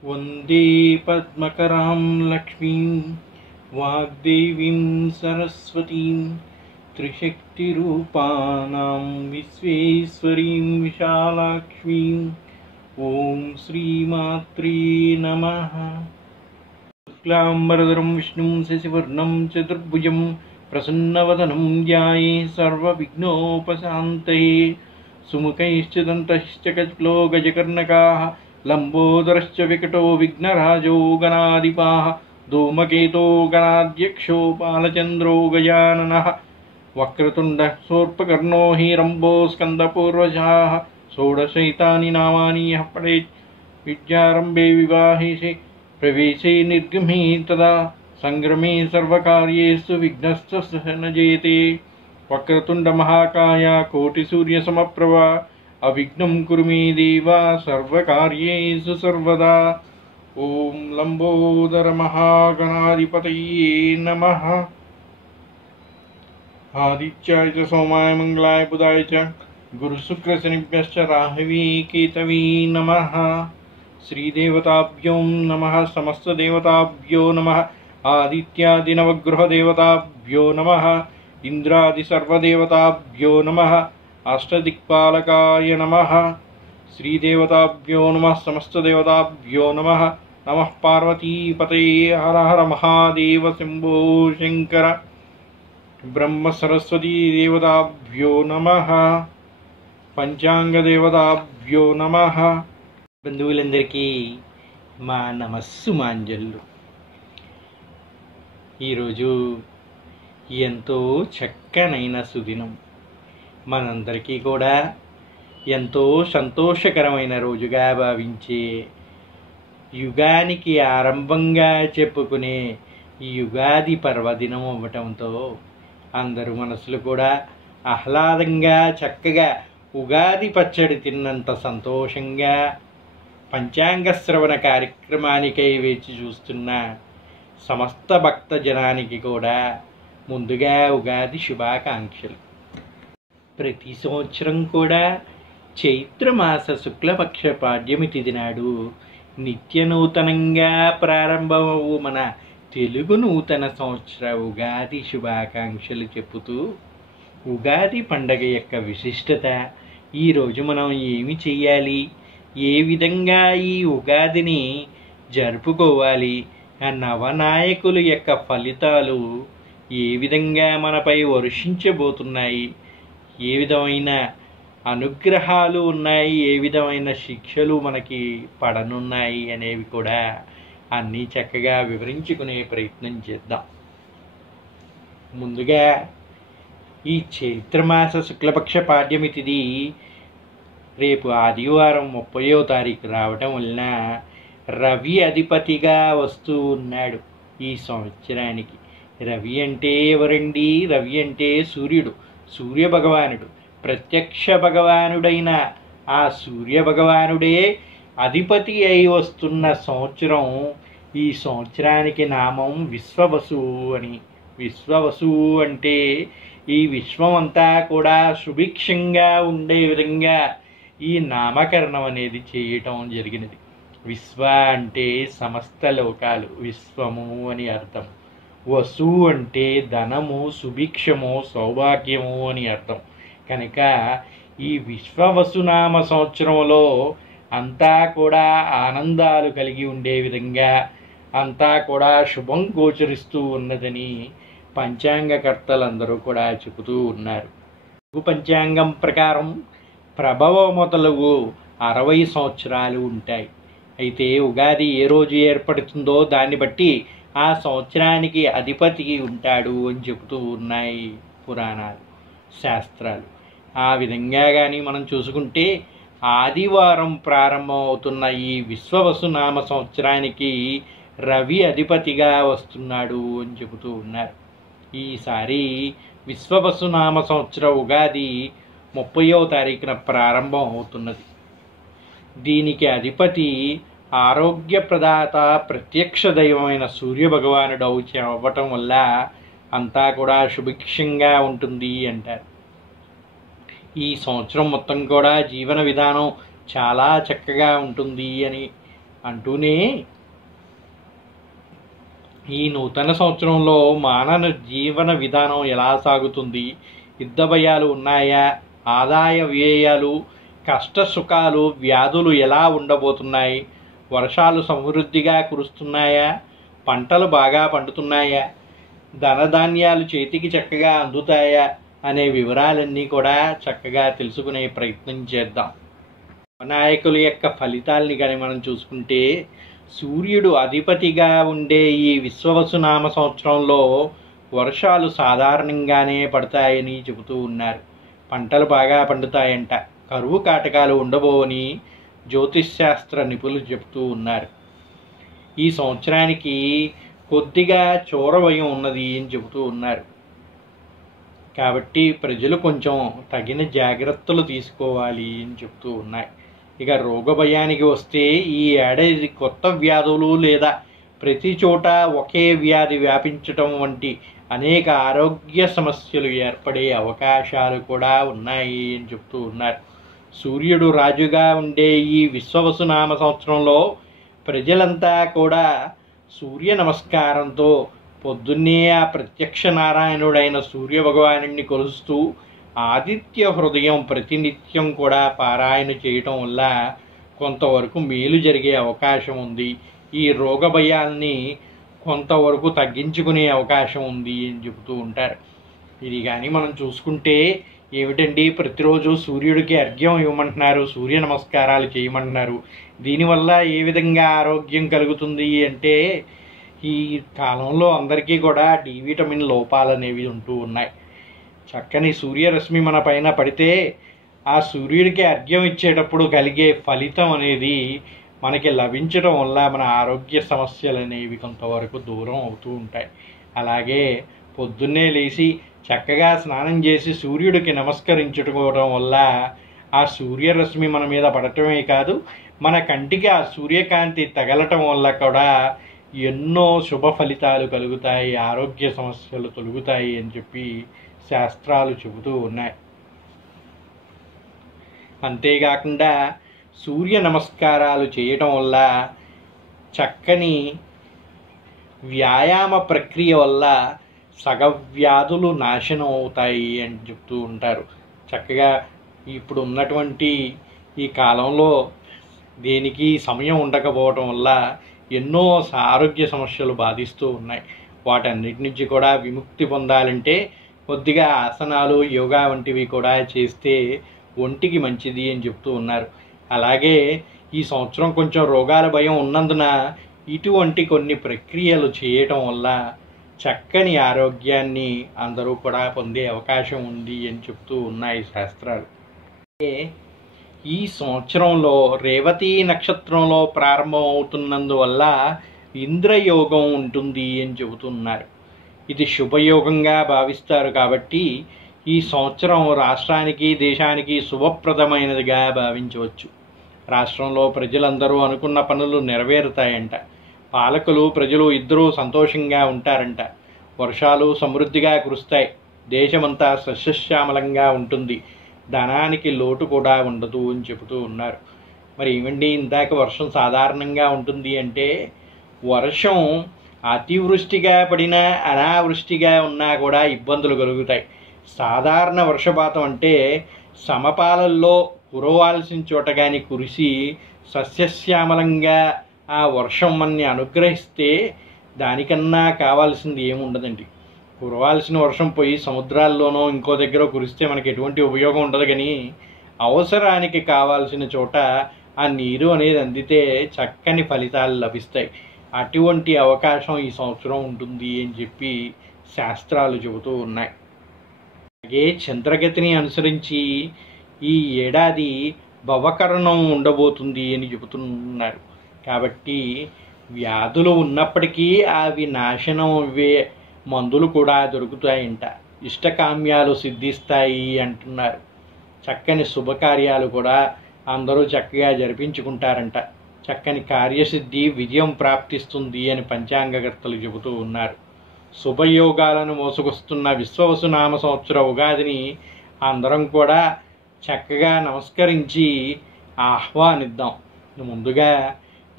वन्दे पद्मकरां लक्ष्मीं वाग्देवीं सरस्वतीं त्रिशक्तिरूपाणां विश्वेश्वरीं विशालाक्ष्मीं ॐ श्रीमात्रे नमः। शुक्लाम्बरधरं विष्णुं शशिवर्णं चतुर्भुजं प्रसन्नवदनं ध्याये सर्वविघ्नोपशान्तये। सुमुखैश्च दन्तैश्च कज्लो गजकर्णकाः लंबोदरश्च विकटो विघ्नराजो गणाधिपाः धूमकेतो गणाध्यक्षो बालचन्द्रो गजाननः वक्रतुण्डः शूर्पकर्णो हिरम्बो स्कन्दपूर्वजाः षोडशैतानि नामानि यः पठेत् विद्यारम्भे विवाहेशे प्रवेशे निर्गमे तदा संग्रमे सर्वकार्येषु विघ्नस्तस्य न जेते। वक्रतुण्डमहाकाय कोटिसूर्यसमप्रभा अविघ्नं कुरु मे देव सर्वकार्येषु सर्वदा। ओं लंबोदर महागणाधिपतये नमः। आदित्याय च सोमाय मंगलाय बुधाय च गुरुशुक्रशनिभ्यश्च राहवे केतवे नमः। श्रीदेवताभ्यो नमः। समस्तदेवताभ्यो नमः। आदित्यादिनवग्रहदेवताभ्यो नमः। इंद्रादिसर्वदेवताभ्यो नमः। अष्टदिक्पालकाय नमः। श्रीदेवताभ्यो नमः। समस्तदेवताभ्यो नमः। नमः पार्वतीपतये हर हर महादेव शंभो शंकर। ब्रह्म सरस्वती देवताभ्यो नमः। पंचांग देवताभ्यो नमः। బంధువులందరికీ మా నమస్సుమాంజల్లు. ఈరోజు ఎంతో చక్కనైన సుదినం, మనందరికీ కూడా ఎంతో సంతోషకరమైన రోజుగా భావించే, యుగానికి ఆరంభంగా చెప్పుకునే ఈ యుగాది పర్వదినం అవ్వటంతో అందరూ మనసులు కూడా ఆహ్లాదంగా చక్కగా ఉగాది పచ్చడి తిన్నంత సంతోషంగా పంచాంగ శ్రవణ కార్యక్రమానికై వేచి చూస్తున్న సమస్త భక్త జనానికి కూడా ముందుగా ఉగాది శుభాకాంక్షలు. ప్రతి సంవత్సరం కూడా చైత్రమాస శుక్లపక్ష పాడ్యమి తిథి నాడు నిత్య నూతనంగా ప్రారంభమవు మన తెలుగు నూతన సంవత్సర ఉగాది శుభాకాంక్షలు చెప్పుతూ ఉగాది పండగ యొక్క విశిష్టత, ఈరోజు మనం ఏమి చెయ్యాలి, ఏ విధంగా ఈ ఉగాదిని జరుపుకోవాలి, ఆ నవనాయకుల యొక్క ఫలితాలు ఏ విధంగా మనపై వర్షించబోతున్నాయి, ఏ విధమైన అనుగ్రహాలు ఉన్నాయి, ఏ విధమైన శిక్షలు మనకి పడనున్నాయి అనేవి కూడా అన్నీ చక్కగా వివరించుకునే ప్రయత్నం చేద్దాం. ముందుగా ఈ చైత్రమాస శుక్లపక్ష పాడ్యమి తిథి రేపు ఆదివారం 30వ తారీఖు రావటం వలన రవి అధిపతిగా వస్తూ ఉన్నాడు ఈ సంవత్సరానికి. రవి అంటే ఎవరండి? రవి అంటే సూర్యుడు, సూర్య భగవానుడు. ప్రత్యక్ష భగవానుడైన ఆ సూర్య భగవానుడే అధిపతి అయి వస్తున్న సంవత్సరం. ఈ సంవత్సరానికి నామం విశ్వవసువు అని. విశ్వవసువు అంటే ఈ విశ్వం అంతా కూడా సుభిక్షంగా ఉండే విధంగా ఈ నామకరణం అనేది చేయటం జరిగినది. విశ్వ అంటే సమస్త లోకాలు, విశ్వము అని అర్థం. వసు అంటే ధనము, సుభిక్షము, సౌభాగ్యము అని అర్థం. కనుక ఈ విశ్వవసునామ సంవత్సరంలో అంతా కూడా ఆనందాలు కలిగి ఉండే విధంగా అంతా కూడా శుభం గోచరిస్తూ ఉన్నదని పంచాంగకర్తలందరూ కూడా చెబుతూ ఉన్నారు. పంచాంగం ప్రకారం ప్రభవ మొదలగు 60 సంవత్సరాలు ఉంటాయి. అయితే ఉగాది ఏ రోజు ఏర్పడుతుందో దాన్ని బట్టి ఆ సంవత్సరానికి అధిపతి ఉంటాడు అని చెబుతూ ఉన్నాయి పురాణాలు, శాస్త్రాలు. ఆ విధంగా కానీ మనం చూసుకుంటే ఆదివారం ప్రారంభం అవుతున్న ఈ విశ్వవసునామ సంవత్సరానికి రవి అధిపతిగా వస్తున్నాడు అని చెబుతూ ఉన్నారు. ఈసారి విశ్వవసునామ సంవత్సర ఉగాది 30వ తారీఖున ప్రారంభం అవుతున్నది. దీనికి అధిపతి ఆరోగ్య ప్రదాత ప్రత్యక్ష దైవమైన సూర్య భగవానుడు అవ్వటం వల్ల అంతా కూడా సుభిక్షంగా ఉంటుంది అంటారు. ఈ సంవత్సరం మొత్తం కూడా జీవన విధానం చాలా చక్కగా ఉంటుంది అని అంటూనే ఈ నూతన సంవత్సరంలో మానవ జీవన విధానం ఎలా సాగుతుంది, యుద్ధ భయాలు ఉన్నాయా, ఆదాయ వ్యయాలు, కష్ట సుఖాలు, వ్యాధులు ఎలా ఉండబోతున్నాయి, వర్షాలు సమృద్ధిగా కురుస్తున్నాయా, పంటలు బాగా పండుతున్నాయా, ధనధాన్యాలు చేతికి చక్కగా అందుతాయా అనే వివరాలన్నీ కూడా చక్కగా తెలుసుకునే ప్రయత్నం చేద్దాం. నాయకుల యొక్క ఫలితాలని కానీ మనం చూసుకుంటే, సూర్యుడు అధిపతిగా ఉండే ఈ విశ్వవసునామ సంవత్సరంలో వర్షాలు సాధారణంగానే పడతాయని చెబుతూ ఉన్నారు. పంటలు బాగా పండుతాయంట, కరువు కాటకాలు ఉండబోవని జ్యోతిష్ శాస్త్ర నిపుణులు చెబుతూ ఉన్నారు. ఈ సంవత్సరానికి కొద్దిగా చోరభయం ఉన్నది అని చెబుతూ ఉన్నారు. కాబట్టి ప్రజలు కొంచెం తగిన జాగ్రత్తలు తీసుకోవాలి అని చెబుతూ ఉన్నాయి. ఇక రోగ భయానికి వస్తే, ఈ ఏడాది కొత్త వ్యాధులు లేదా ప్రతి చోట ఒకే వ్యాధి వ్యాపించటం వంటి అనేక ఆరోగ్య సమస్యలు ఏర్పడే అవకాశాలు కూడా ఉన్నాయి అని చెప్తూ ఉన్నారు. సూర్యుడు రాజుగా ఉండే ఈ విశ్వవసునామ సంవత్సరంలో ప్రజలంతా కూడా సూర్య నమస్కారంతో పొద్దున్నే ఆ ప్రత్యక్ష నారాయణుడైన సూర్య భగవానుడిని కొలుస్తూ ఆదిత్య హృదయం ప్రతినిత్యం కూడా పారాయణ చేయటం వల్ల కొంతవరకు మేలు జరిగే అవకాశం ఉంది. ఈ రోగ భయాల్ని కొంతవరకు తగ్గించుకునే అవకాశం ఉంది అని చెబుతూ ఉంటారు. ఇది కానీ మనం చూసుకుంటే ఏమిటండి, ప్రతిరోజు సూర్యుడికి అర్ఘ్యం ఇవ్వమంటున్నారు, సూర్య నమస్కారాలు చేయమంటున్నారు. దీనివల్ల ఏ విధంగా ఆరోగ్యం కలుగుతుంది అంటే, ఈ కాలంలో అందరికీ కూడా డి విటమిన్ లోపాలు అనేవి ఉంటూ ఉన్నాయి. చక్కని సూర్యరశ్మి మన పైన పడితే ఆ సూర్యుడికి అర్ఘ్యం ఇచ్చేటప్పుడు కలిగే ఫలితం అనేది మనకి లభించడం వల్ల మన ఆరోగ్య సమస్యలు అనేవి కొంతవరకు దూరం అవుతూ ఉంటాయి. అలాగే పొద్దున్నే లేచి చక్కగా స్నానం చేసి సూర్యుడికి నమస్కరించుకోవడం వల్ల ఆ సూర్యరశ్మి మన మీద పడటమే కాదు, మన కంటికి ఆ సూర్యకాంతి తగలటం వల్ల కూడా ఎన్నో శుభ ఫలితాలు కలుగుతాయి, ఆరోగ్య సమస్యలు తొలుగుతాయి అని చెప్పి శాస్త్రాలు చెబుతూ ఉన్నాయి. అంతేకాకుండా సూర్య నమస్కారాలు చేయటం వల్ల చక్కని వ్యాయామ ప్రక్రియ వల్ల సగవ్యాధులు నాశనం అవుతాయి అని చెప్తూ ఉంటారు. చక్కగా ఇప్పుడు ఉన్నటువంటి ఈ కాలంలో దేనికి సమయం ఉండకపోవటం వల్ల ఎన్నో ఆరోగ్య సమస్యలు బాధిస్తూ ఉన్నాయి. వాటన్నిటి నుంచి కూడా విముక్తి పొందాలంటే కొద్దిగా ఆసనాలు, యోగా వంటివి కూడా చేస్తే ఒంటికి మంచిది అని చెప్తూ ఉన్నారు. అలాగే ఈ సంవత్సరం కొంచెం రోగాల భయం ఉన్నందున ఇటువంటి కొన్ని ప్రక్రియలు చేయటం వల్ల చక్కని ఆరోగ్యాన్ని అందరూ కూడా పొందే అవకాశం ఉంది అని చెప్తూ ఉన్నాయి శాస్త్రాలు. ఈ సంవత్సరంలో రేవతి నక్షత్రంలో ప్రారంభం అవుతున్నందువల్ల ఇంద్రయోగం ఉంటుంది అని చెబుతున్నారు. ఇది శుభయోగంగా భావిస్తారు. కాబట్టి ఈ సంవత్సరం రాష్ట్రానికి, దేశానికి శుభప్రదమైనదిగా భావించవచ్చు. రాష్ట్రంలో ప్రజలందరూ అనుకున్న పనులు నెరవేరుతాయంట. పాలకులు, ప్రజలు ఇద్దరూ సంతోషంగా ఉంటారంట. వర్షాలు సమృద్ధిగా కురుస్తాయి. దేశమంతా సస్యశ్యామలంగా ఉంటుంది. ధనానికి లోటు కూడా ఉండదు అని చెబుతూ ఉన్నారు. మరి ఏమండి, ఇందాక వర్షం సాధారణంగా ఉంటుంది అంటే, వర్షం అతివృష్టిగా పడినా అనావృష్టిగా ఉన్నా కూడా ఇబ్బందులు కలుగుతాయి. సాధారణ వర్షపాతం అంటే సమపాలల్లో కురవాల్సిన చోట కానీ కురిసి సస్యశ్యామలంగా ఆ వర్షం మనని అనుగ్రహిస్తే దానికన్నా కావాల్సింది ఏముండదండి. కురవాల్సిన వర్షం పోయి సముద్రాల్లోనో ఇంకో దగ్గర కురిస్తే మనకి ఎటువంటి ఉపయోగం ఉండదు. కానీ అవసరానికి కావాల్సిన చోట ఆ నీరు అనేది అందితే చక్కని ఫలితాలు లభిస్తాయి. అటువంటి అవకాశం ఈ సంవత్సరం ఉంటుంది అని చెప్పి శాస్త్రాలు చెబుతూ ఉన్నాయి. అలాగే చంద్రగతిని అనుసరించి ఈ ఏడాది భవకరణం ఉండబోతుంది అని చెబుతున్నారు. కాబట్టి వ్యాధులు ఉన్నప్పటికీ అవి నాశనం అవ్వే మందులు కూడా దొరుకుతాయంట. ఇష్టకామ్యాలు సిద్ధిస్తాయి అంటున్నారు. చక్కని శుభకార్యాలు కూడా అందరూ చక్కగా జరిపించుకుంటారంట. చక్కని కార్యసిద్ధి, విజయం ప్రాప్తిస్తుంది అని పంచాంగకర్తలు చెబుతూ ఉన్నారు. శుభయోగాలను మోసుకొస్తున్న విశ్వవసునామ సంవత్సర ఉగాదిని అందరం కూడా చక్కగా నమస్కరించి ఆహ్వానిద్దాం. ముందుగా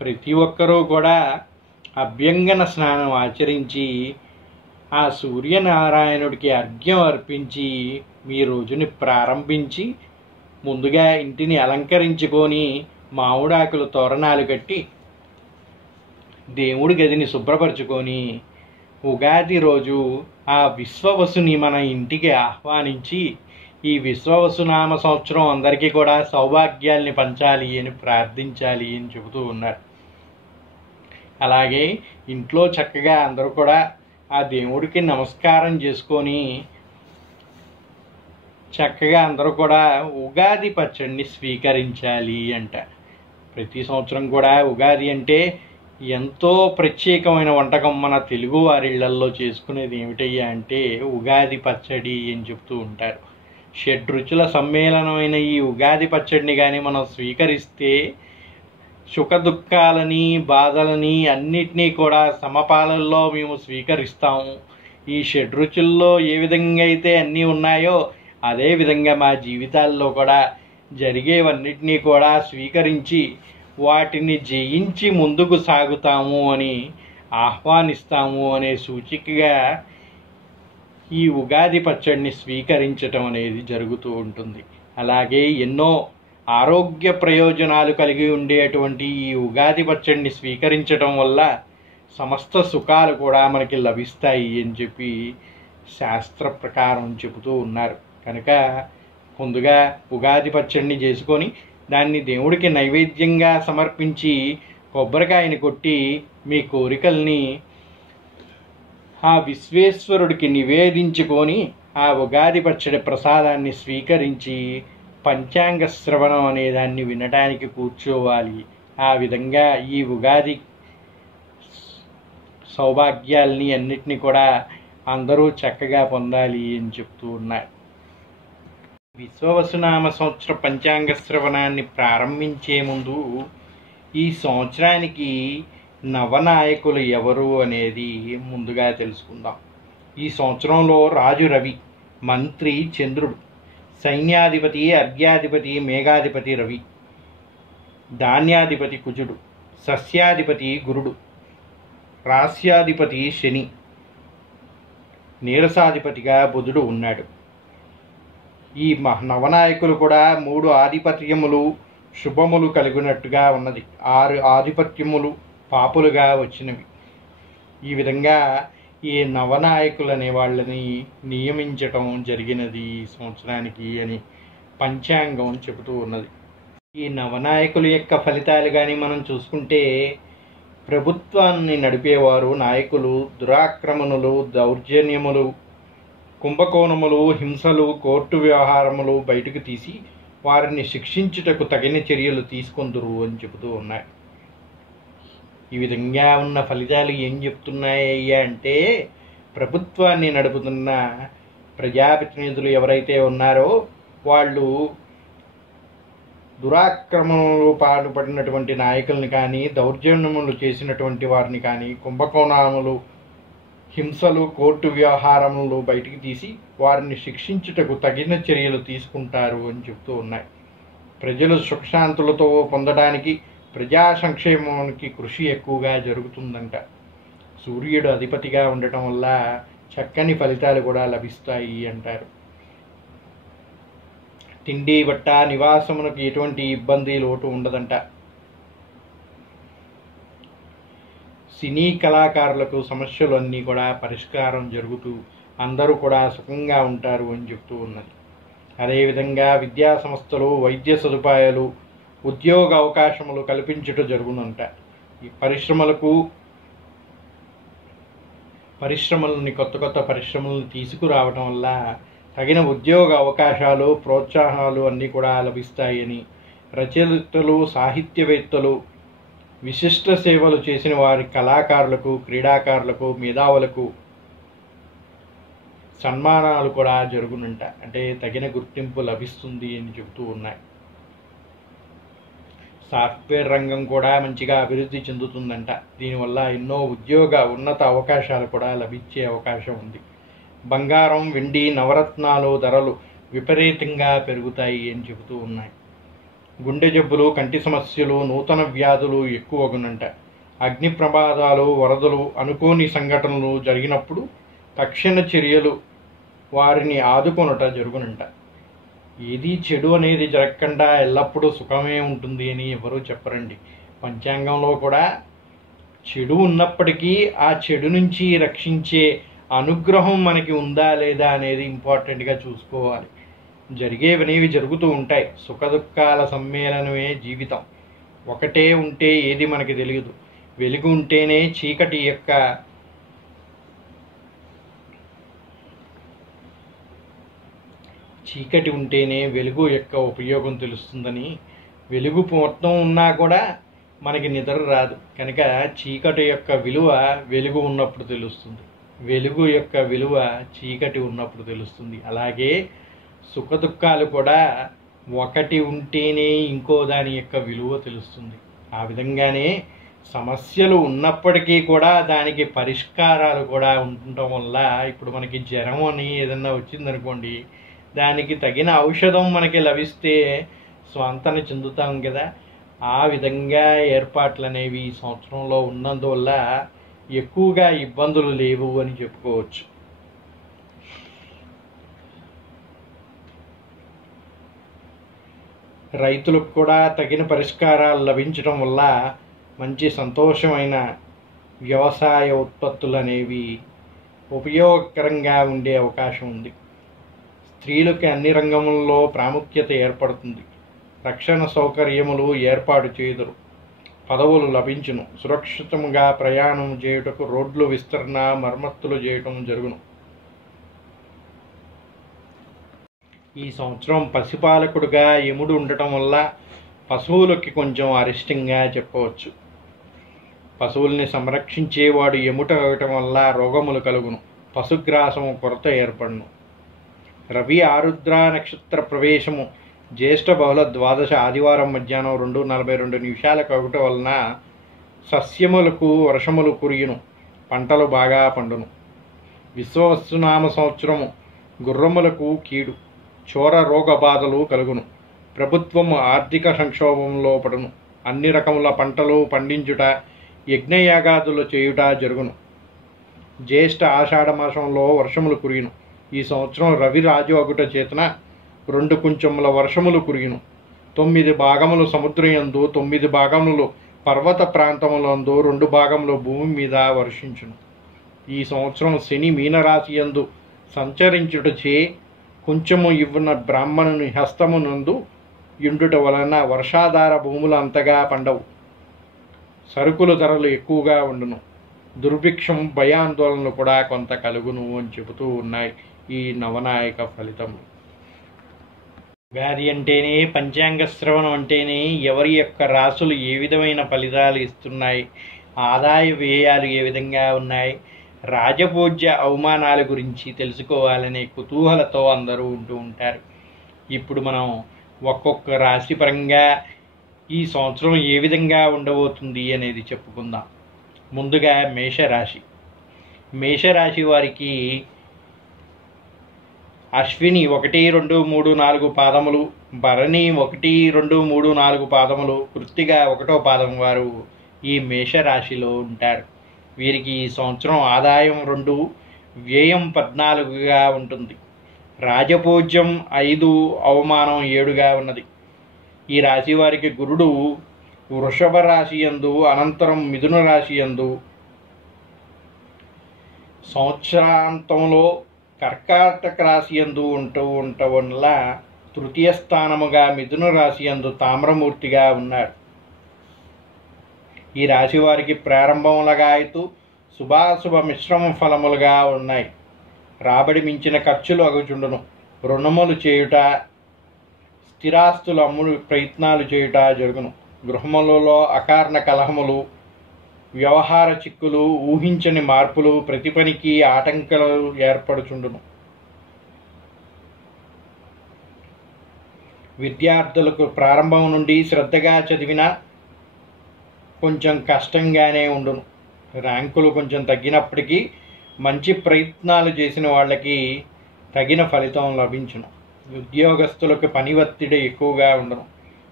ప్రతి ఒక్కరూ కూడా అభ్యంగన స్నానం ఆచరించి ఆ సూర్యనారాయణుడికి అర్ఘ్యం అర్పించి మీ రోజుని ప్రారంభించి ముందుగా ఇంటిని అలంకరించుకొని మామిడాకులు తోరణాలు కట్టి దేవుడి గదిని శుభ్రపరచుకొని ఉగాది రోజు ఆ విశ్వవసుని మన ఇంటికి ఆహ్వానించి ఈ విశ్వవసునామ సంవత్సరం అందరికీ కూడా సౌభాగ్యాల్ని పంచాలి అని ప్రార్థించాలి అని చెబుతూ ఉన్నారు. అలాగే ఇంట్లో చక్కగా అందరూ కూడా ఆ దేవుడికి నమస్కారం చేసుకొని చక్కగా అందరూ కూడా ఉగాది పచ్చడిని స్వీకరించాలి అంట. ప్రతి సంవత్సరం కూడా ఉగాది అంటే ఎంతో ప్రత్యేకమైన వంటకం మన తెలుగు వారిళ్లల్లో చేసుకునేది ఏమిటయ్యా అంటే ఉగాది పచ్చడి అని చెప్తూ ఉంటారు. షడ్రుచుల సమ్మేళనమైన ఈ ఉగాది పచ్చడిని కానీ మనం స్వీకరిస్తే సుఖ దుఃఖాలని బాధలని అన్నిటినీ కూడా సమపాలల్లో మేము స్వీకరిస్తాము. ఈ షడ్రుచుల్లో ఏ విధంగా అయితే అన్నీ ఉన్నాయో అదేవిధంగా మా జీవితాల్లో కూడా జరిగేవన్నిటినీ కూడా స్వీకరించి వాటిని జయించి ముందుకు సాగుతాము అని ఆహ్వానిస్తాము అనే సూచికగా ఈ ఉగాది పచ్చడిని స్వీకరించటం అనేది జరుగుతూ ఉంటుంది. అలాగే ఎన్నో ఆరోగ్య ప్రయోజనాలు కలిగి ఉండేటువంటి ఈ ఉగాది పచ్చడిని స్వీకరించటం వల్ల సమస్త సుఖాలు కూడా మనకి లభిస్తాయి అని చెప్పి శాస్త్ర ప్రకారం చెబుతూ ఉన్నారు. కనుక ముందుగా ఉగాది పచ్చడిని చేసుకొని దాన్ని దేవుడికి నైవేద్యంగా సమర్పించి కొబ్బరికాయని కొట్టి మీ కోరికల్ని ఆ విశ్వేశ్వరుడికి నివేదించుకొని ఆ ఉగాది పచ్చడి ప్రసాదాన్ని స్వీకరించి పంచాంగ శ్రవణం అనే దాన్ని వినడానికి కూర్చోవాలి. ఆ విధంగా ఈ ఉగాది సౌభాగ్యాల్ని అన్నిటినీ కూడా అందరూ చక్కగా పొందాలి అని చెప్తూ ఉన్నారు. విశ్వవసునామ సంవత్సర పంచాంగ శ్రవణాన్ని ప్రారంభించే ముందు ఈ సంవత్సరానికి నవనాయకులు ఎవరు అనేది ముందుగా తెలుసుకుందాం. ఈ సంవత్సరంలో రాజు రవి, మంత్రి చంద్రుడు, సైన్యాధిపతి అర్ఘ్యాధిపతి మేఘాధిపతి రవి, ధాన్యాధిపతి కుజుడు, సస్యాధిపతి గురుడు, రాస్యాధిపతి శని, నీరసాధిపతిగా బుధుడు ఉన్నాడు. ఈ నవనాయకులు కూడా 3 ఆధిపత్యములు శుభములు కలిగినట్టుగా ఉన్నది. 6 ఆధిపత్యములు పాపులుగా వచ్చినవి. ఈ విధంగా ఈ నవనాయకులు అనే వాళ్ళని నియమించటం జరిగినది ఈ సంవత్సరానికి అని పంచాంగం చెబుతూ ఉన్నది. ఈ నవనాయకుల యొక్క ఫలితాలు కానీ మనం చూసుకుంటే ప్రభుత్వాన్ని నడిపేవారు నాయకులు దురాక్రమణలు, దౌర్జన్యములు, కుంభకోణములు, హింసలు, కోర్టు వ్యవహారములు బయటకు తీసి వారిని శిక్షించుటకు తగిన చర్యలు తీసుకొందురు అని చెబుతూ ఉన్నాయి. ఈ విధంగా ఉన్న ఫలితాలు ఏం చెప్తున్నాయ్యా అంటే ప్రభుత్వాన్ని నడుపుతున్న ప్రజాప్రతినిధులు ఎవరైతే ఉన్నారో వాళ్ళు దురాక్రమణలు పాల్పడినటువంటి నాయకుల్ని కానీ, దౌర్జన్యములు చేసినటువంటి వారిని కానీ, కుంభకోణములు, హింసలు, కోర్టు వ్యవహారములు బయటికి తీసి వారిని శిక్షించుటకు తగిన చర్యలు తీసుకుంటారు అని చెప్తూ ఉన్నాయి. ప్రజలు సుఖశాంతులతో పొందడానికి ప్రజా సంక్షేమానికి కృషి ఎక్కువగా జరుగుతుందంట. సూర్యుడు అధిపతిగా ఉండటం వల్ల చక్కని ఫలితాలు కూడా లభిస్తాయి అంటారు. తిండి బట్ట నివాసమునకు ఎటువంటి ఇబ్బంది లోటు ఉండదంట. సినీ కళాకారులకు సమస్యలు అన్నీ కూడా పరిష్కారం జరుగుతూ అందరూ కూడా సుఖంగా ఉంటారు అని చెప్తూ ఉన్నది. అదేవిధంగా విద్యా సంస్థలు, వైద్య సదుపాయాలు, ఉద్యోగ అవకాశములు కల్పించుట జరుగునంట. ఈ పరిశ్రమలని కొత్త పరిశ్రమలను తీసుకురావటం వల్ల తగిన ఉద్యోగ అవకాశాలు, ప్రోత్సాహాలు అన్నీ కూడా లభిస్తాయని, రచయితలు, సాహిత్యవేత్తలు, విశిష్ట సేవలు చేసిన వారి కళాకారులకు, క్రీడాకారులకు, మేధావులకు సన్మానాలు కూడా జరుగునంట. అంటే తగిన గుర్తింపు లభిస్తుంది అని చెబుతూ ఉన్నాయి. సాఫ్ట్వేర్ రంగం కూడా మంచిగా అభివృద్ధి చెందుతుందంట. దీనివల్ల ఎన్నో ఉన్నత అవకాశాలు కూడా లభించే అవకాశం ఉంది. బంగారం, వెండి, నవరత్నాలు ధరలు విపరీతంగా పెరుగుతాయి అని చెబుతూ ఉన్నాయి. గుండె జబ్బులు, కంటి సమస్యలు, నూతన వ్యాధులు ఎక్కువగునంట. అగ్ని ప్రమాదాలు, వరదలు, అనుకోని సంఘటనలు జరిగినప్పుడు తక్షణ చర్యలు వారిని ఆదుకొనుట జరుగునంట. ఏది చెడు అనేది జరగకుండా ఎల్లప్పుడూ సుఖమే ఉంటుంది అని ఎవరూ చెప్పరండి. పంచాంగంలో కూడా చెడు ఉన్నప్పటికీ ఆ చెడు నుంచి రక్షించే అనుగ్రహం మనకి ఉందా లేదా అనేది ఇంపార్టెంట్గా చూసుకోవాలి. జరిగేవనేవి జరుగుతూ ఉంటాయి. సుఖదుఖాల సమ్మేళనమే జీవితం. ఒకటే ఉంటే ఏది మనకి తెలియదు. వెలుగు ఉంటేనే చీకటి ఉంటేనే వెలుగు యొక్క ఉపయోగం తెలుస్తుందని, వెలుగు మొత్తం ఉన్నా కూడా మనకి నిద్ర రాదు. కనుక చీకటి యొక్క విలువ వెలుగు ఉన్నప్పుడు తెలుస్తుంది, వెలుగు యొక్క విలువ చీకటి ఉన్నప్పుడు తెలుస్తుంది. అలాగే సుఖదుఖాలు కూడా ఒకటి ఉంటేనే ఇంకో దాని యొక్క విలువ తెలుస్తుంది. ఆ విధంగానే సమస్యలు ఉన్నప్పటికీ కూడా దానికి పరిష్కారాలు కూడా ఉండటం వల్ల, ఇప్పుడు మనకి జ్వరం అని ఏదన్నా వచ్చిందనుకోండి, దానికి తగిన ఔషధం మనకి లభిస్తే స్వాంతన చెందుతాం కదా. ఆ విధంగా ఏర్పాట్లు అనేవి ఈ సంవత్సరంలో ఉన్నందువల్ల ఎక్కువగా ఇబ్బందులు లేవు అని చెప్పుకోవచ్చు. రైతులకు కూడా తగిన పరిష్కారాలు లభించడం వల్ల మంచి సంతోషమైన వ్యవసాయ ఉత్పత్తులు అనేవి ఉపయోగకరంగా ఉండే అవకాశం ఉంది. స్త్రీలకు అన్ని రంగములలో ప్రాముఖ్యత ఏర్పడుతుంది. రక్షణ సౌకర్యములు ఏర్పాటు చేయుదురు. పదవులు లభించును. సురక్షితముగా ప్రయాణం చేయుటకు రోడ్లు విస్తరణ, మరమ్మతులు చేయటం జరుగును. ఈ సంవత్సరం పసిపాలకుడుగా యముడు ఉండటం వల్ల పశువులకి కొంచెం అరిష్టంగా చెప్పవచ్చు. పశువుల్ని సంరక్షించేవాడు యముట అవటం వల్ల రోగములు కలుగును. పశుగ్రాసము కొరత ఏర్పడును. రవి ఆరుద్ర నక్షత్ర ప్రవేశము జ్యేష్ఠ బహుళ ద్వాదశ ఆదివారం మధ్యాహ్నం 2:42 అవటం వలన సస్యములకు వర్షములు కురియును, పంటలు బాగా పండును. విశ్వవస్తునామ సంవత్సరము గుర్రములకు కీడు, చోర రోగ బాధలు కలుగును. ప్రభుత్వము ఆర్థిక సంక్షోభంలో పడును. అన్ని రకముల పంటలు పండించుట, యజ్ఞయాగాదులు చేయుట జరుగును. జ్యేష్ఠ ఆషాఢ మాసంలో వర్షములు కురియును. ఈ సంవత్సరం రవి రాజు అగుట చేతన 2 కుంచముల వర్షములు కురియును. 9 భాగములు సముద్రయందు, 9 భాగములు పర్వత ప్రాంతములందు, 2 భాగములు భూమి మీద వర్షించును. ఈ సంవత్సరం శని మీనరాశి యందు సంచరించుటచే కొంచెము ఇవ్వన బ్రాహ్మణుని హస్తమునందు ఇండుట వలన వర్షాధార భూములు అంతగా పండవు. సరుకుల ధరలు ఎక్కువగా ఉండును. దుర్భిక్షం, భయాందోళనలు కూడా కొంత కలుగును అని చెబుతూ ఉన్నాయి ఈ నవనాయక ఫలితము. ఉగాది అంటేనే, పంచాంగ శ్రవణం అంటేనే ఎవరి యొక్క రాసులు ఏ విధమైన ఫలితాలు ఇస్తున్నాయి, ఆదాయ వ్యయాలు ఏ విధంగా ఉన్నాయి, రాజపూజ్య అవమానాల గురించి తెలుసుకోవాలనే కుతూహలతో అందరూ ఉంటూ ఉంటారు. ఇప్పుడు మనం ఒక్కొక్క రాశి పరంగా ఈ సంవత్సరం ఏ విధంగా ఉండబోతుంది అనేది చెప్పుకుందాం. ముందుగా మేషరాశి. మేషరాశి వారికి అశ్విని 1, 2, 3, 4 పాదములు, భరణి 1, 2, 3, 4 పాదములు, కృత్తిక 1వ పాదం వారు ఈ మేషరాశిలో ఉంటారు. వీరికి ఈ సంవత్సరం ఆదాయం 2, వ్యయం 14గా ఉంటుంది. రాజపూజ్యం 5, అవమానం 7గా ఉన్నది. ఈ రాశి వారికి గురుడు వృషభ రాశి యందు, అనంతరం మిథున రాశి యందు, సంవత్సరాంతంలో కర్కాటక రాశి యందు ఉండటం వల్ల తృతీయ స్థానముగా మిథున రాశి యందు తామ్రమూర్తిగా ఉన్నాడు. ఈ రాశి వారికి ప్రారంభములుగా అయితే శుభాశుభ మిశ్రమ ఫలములుగా ఉన్నాయి. రాబడి మించిన ఖర్చులు అగుచుండును. రుణములు చేయుట, స్థిరాస్తులు అమ్ముడు ప్రయత్నాలు చేయుట జరుగును. గృహములలో అకారణ కలహములు, వ్యవహార చిక్కులు, ఊహించని మార్పులు, ప్రతి పనికి ఆటంకాలు ఏర్పడుచుండును. విద్యార్థులకు ప్రారంభం నుండి శ్రద్ధగా చదివినా కొంచెం కష్టంగానే ఉండును. ర్యాంకులు కొంచెం తగ్గినప్పటికీ మంచి ప్రయత్నాలు చేసిన వాళ్ళకి తగిన ఫలితం లభించును. ఉద్యోగస్తులకు పని ఒత్తిడి ఎక్కువగా ఉండును.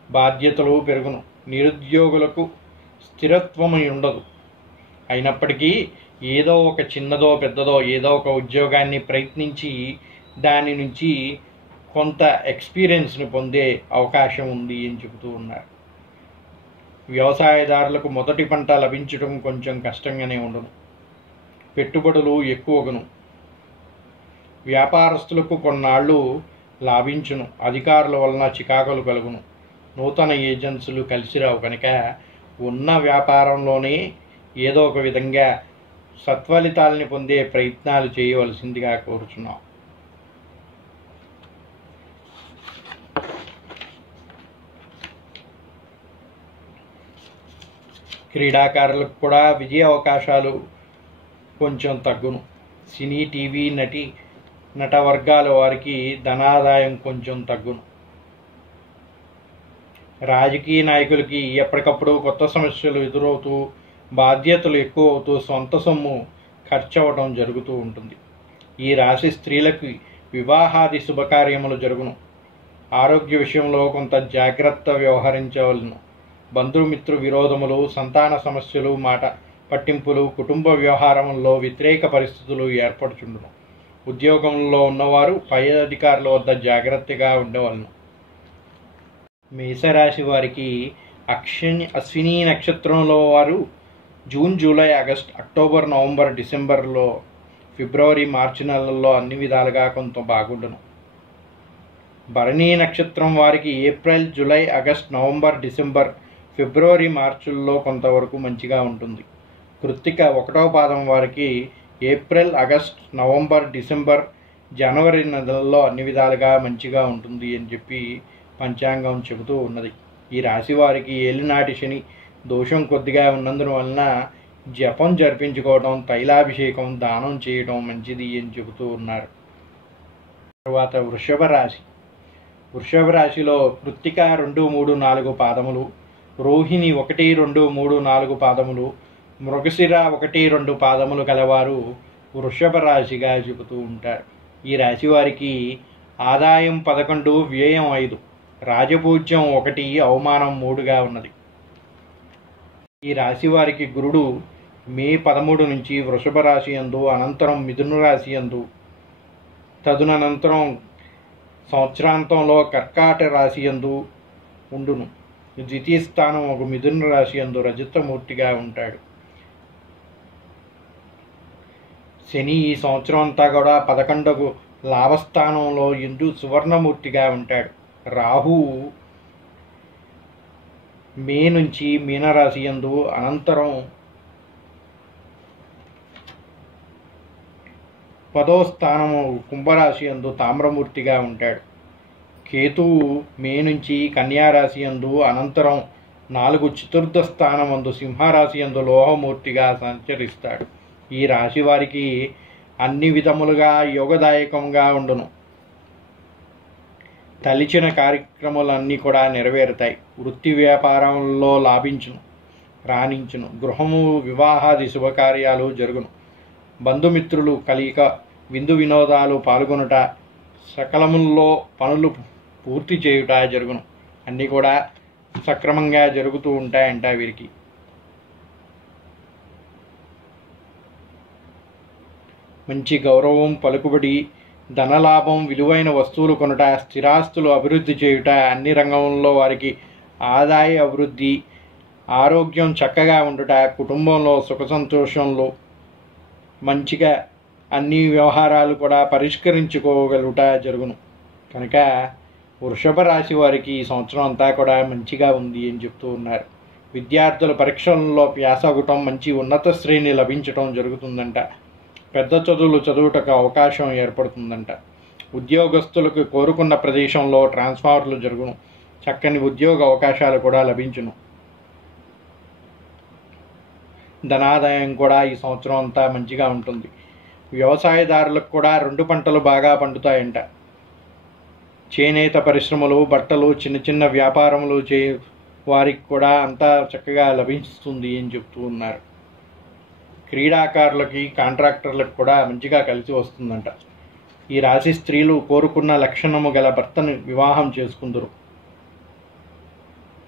బాధ్యతలు పెరుగును. నిరుద్యోగులకు స్థిరత్వం ఉండదు. అయినప్పటికీ ఏదో ఒక చిన్నదో పెద్దదో ఏదో ఒక ఉద్యోగాన్ని ప్రయత్నించి దాని నుంచి కొంత ఎక్స్పీరియన్స్ని పొందే అవకాశం ఉంది అని చెబుతూ ఉన్నారు. వ్యవసాయదారులకు మొదటి పంట లభించడం కొంచెం కష్టంగానే ఉండను. పెట్టుబడులు ఎక్కువగును. వ్యాపారస్తులకు కొన్నాళ్ళు లాభించును. అధికారుల వలన చికాకులు కలుగును. నూతన ఏజెన్సీలు కలిసిరావు కనుక ఉన్న వ్యాపారంలోనే ఏదో ఒక విధంగా సత్ఫలితాలని పొందే ప్రయత్నాలు చేయవలసిందిగా కోరుచున్నాం. క్రీడాకారులకు కూడా విజయ అవకాశాలు కొంచెం తగ్గును. సినీ టీవీ నట వర్గాల వారికి ధనాదాయం కొంచెం తగ్గును. రాజకీయ నాయకులకి ఎప్పటికప్పుడు కొత్త సమస్యలు ఎదురవుతూ బాధ్యతలు ఎక్కువ అవుతూ సొంత సొమ్ము ఖర్చు అవ్వడం జరుగుతూ ఉంటుంది. ఈ రాశి స్త్రీలకు వివాహాది శుభకార్యములు జరుగును. ఆరోగ్య విషయంలో కొంత జాగ్రత్త వ్యవహరించవలను. బంధుమిత్రు విరోధములు, సంతాన సమస్యలు, మాట పట్టింపులు, కుటుంబ వ్యవహారంలో వ్యతిరేక పరిస్థితులు ఏర్పడుచుండును. ఉద్యోగంలో ఉన్నవారు పై అధికారుల వద్ద జాగ్రత్తగా ఉండవలను. మేషరాశి వారికి అశ్విని నక్షత్రంలో వారు June, July, August, October, November, డిసెంబర్లో, ఫిబ్రవరి, మార్చి నెలల్లో అన్ని విధాలుగా కొంత బాగుండును. భరణి నక్షత్రం వారికి April, July, August, November, December, ఫిబ్రవరి, మార్చిల్లో కొంతవరకు మంచిగా ఉంటుంది. కృత్తిక 1వ పాదం వారికి ఏప్రిల్, ఆగస్ట్, నవంబర్, డిసెంబర్, జనవరి నెలల్లో అన్ని విధాలుగా మంచిగా ఉంటుంది అని చెప్పి పంచాంగం చెబుతూ ఉన్నది. ఈ రాశి వారికి ఏలినాటి శని దోషం కొద్దిగా ఉన్నందువలన జపం జరిపించుకోవడం, తైలాభిషేకం, దానం చేయడం మంచిది అని చెబుతూ ఉన్నారు. తర్వాత వృషభ రాశి. వృషభ రాశిలో కృత్తిక 2, 3, 4 పాదములు, రోహిణి 1, 2, 3, 4 పాదములు, మృగశిర 1, 2 పాదములు కలవారు వృషభ రాశిగా చెబుతూ ఉంటారు. ఈ రాశి వారికి ఆదాయం 11, వ్యయం 5, రాజపూజ్యం 1, అవమానం 3గా ఉన్నది. ఈ రాశి వారికి గురుడు మే 13 నుంచి వృషభ రాశి యందు, అనంతరం మిథున రాశి యందు, తదనంతరం సంవత్సరాంతంలో కర్కాట రాశి యందు ఉండును. ద్వితీయ స్థానం ఒక మిథున రాశి యందు రజతమూర్తిగా ఉంటాడు. శని ఈ సంవత్సరం అంతా కూడా 11వ లాభస్థానంలో ఎందు సువర్ణమూర్తిగా ఉంటాడు. రాహు మే నుంచి మీనరాశి యందు, అనంతరం 10వ స్థానము కుంభరాశి యందు తామ్రమూర్తిగా ఉంటాడు. కేతువు మే నుంచి కన్యారాశి యందు, అనంతరం 4 చతుర్థ స్థానమందు సింహరాశి యందు లోహమూర్తిగా సంచరిస్తాడు. ఈ రాశి వారికి అన్ని విధములుగా యోగదాయకంగా ఉండును. తలిచిన కార్యక్రమాలన్నీ కూడా నెరవేరుతాయి. వృత్తి వ్యాపారంలో రాణించును. గృహము, వివాహాది శుభకార్యాలు జరుగును. బంధుమిత్రులు కలియక, విందు వినోదాలు పాల్గొనుట, సకలముల్లో పనులు పూర్తి చేయుట జరుగును. అన్నీ కూడా సక్రమంగా జరుగుతూ ఉంటాయంట వీరికి. మంచి గౌరవం, పలుకుబడి, ధనలాభం, విలువైన వస్తువులు కొనుట, స్థిరాస్తులు అభివృద్ధి చేయుట, అన్ని రంగంలో వారికి ఆదాయ అభివృద్ధి, ఆరోగ్యం చక్కగా ఉండుట, కుటుంబంలో సుఖ సంతోషంలో మంచిగా అన్ని వ్యవహారాలు కూడా పరిష్కరించుకోగలుగుట జరుగును. కనుక వృషభ రాశి వారికి ఈ సంవత్సరం అంతా కూడా మంచిగా ఉంది అని చెప్తూ ఉన్నారు. విద్యార్థుల పరీక్షల్లో వ్యాసగటం, మంచి ఉన్నత శ్రేణి లభించడం జరుగుతుందంట. పెద్ద చదువులు చదువుటకు అవకాశం ఏర్పడుతుందంట. ఉద్యోగస్తులకు కోరుకున్న ప్రదేశంలో ట్రాన్స్ఫర్లు జరుగును. చక్కని ఉద్యోగ అవకాశాలు కూడా లభించును. ధనాదాయం కూడా ఈ సంవత్సరం అంతా మంచిగా ఉంటుంది. వ్యవసాయదారులకు కూడా 2 పంటలు బాగా పండుతాయంట. చేనేత పరిశ్రమలు, బట్టలు, చిన్న చిన్న వ్యాపారములు వారికి కూడా అంతా చక్కగా లభిస్తుంది అని చెప్తూ ఉన్నారు. క్రీడాకారులకి, కాంట్రాక్టర్లకు కూడా మంచిగా కలిసి వస్తుందంట. ఈ రాశి స్త్రీలు కోరుకున్న లక్షణము గల భర్తను వివాహం చేసుకుందరు.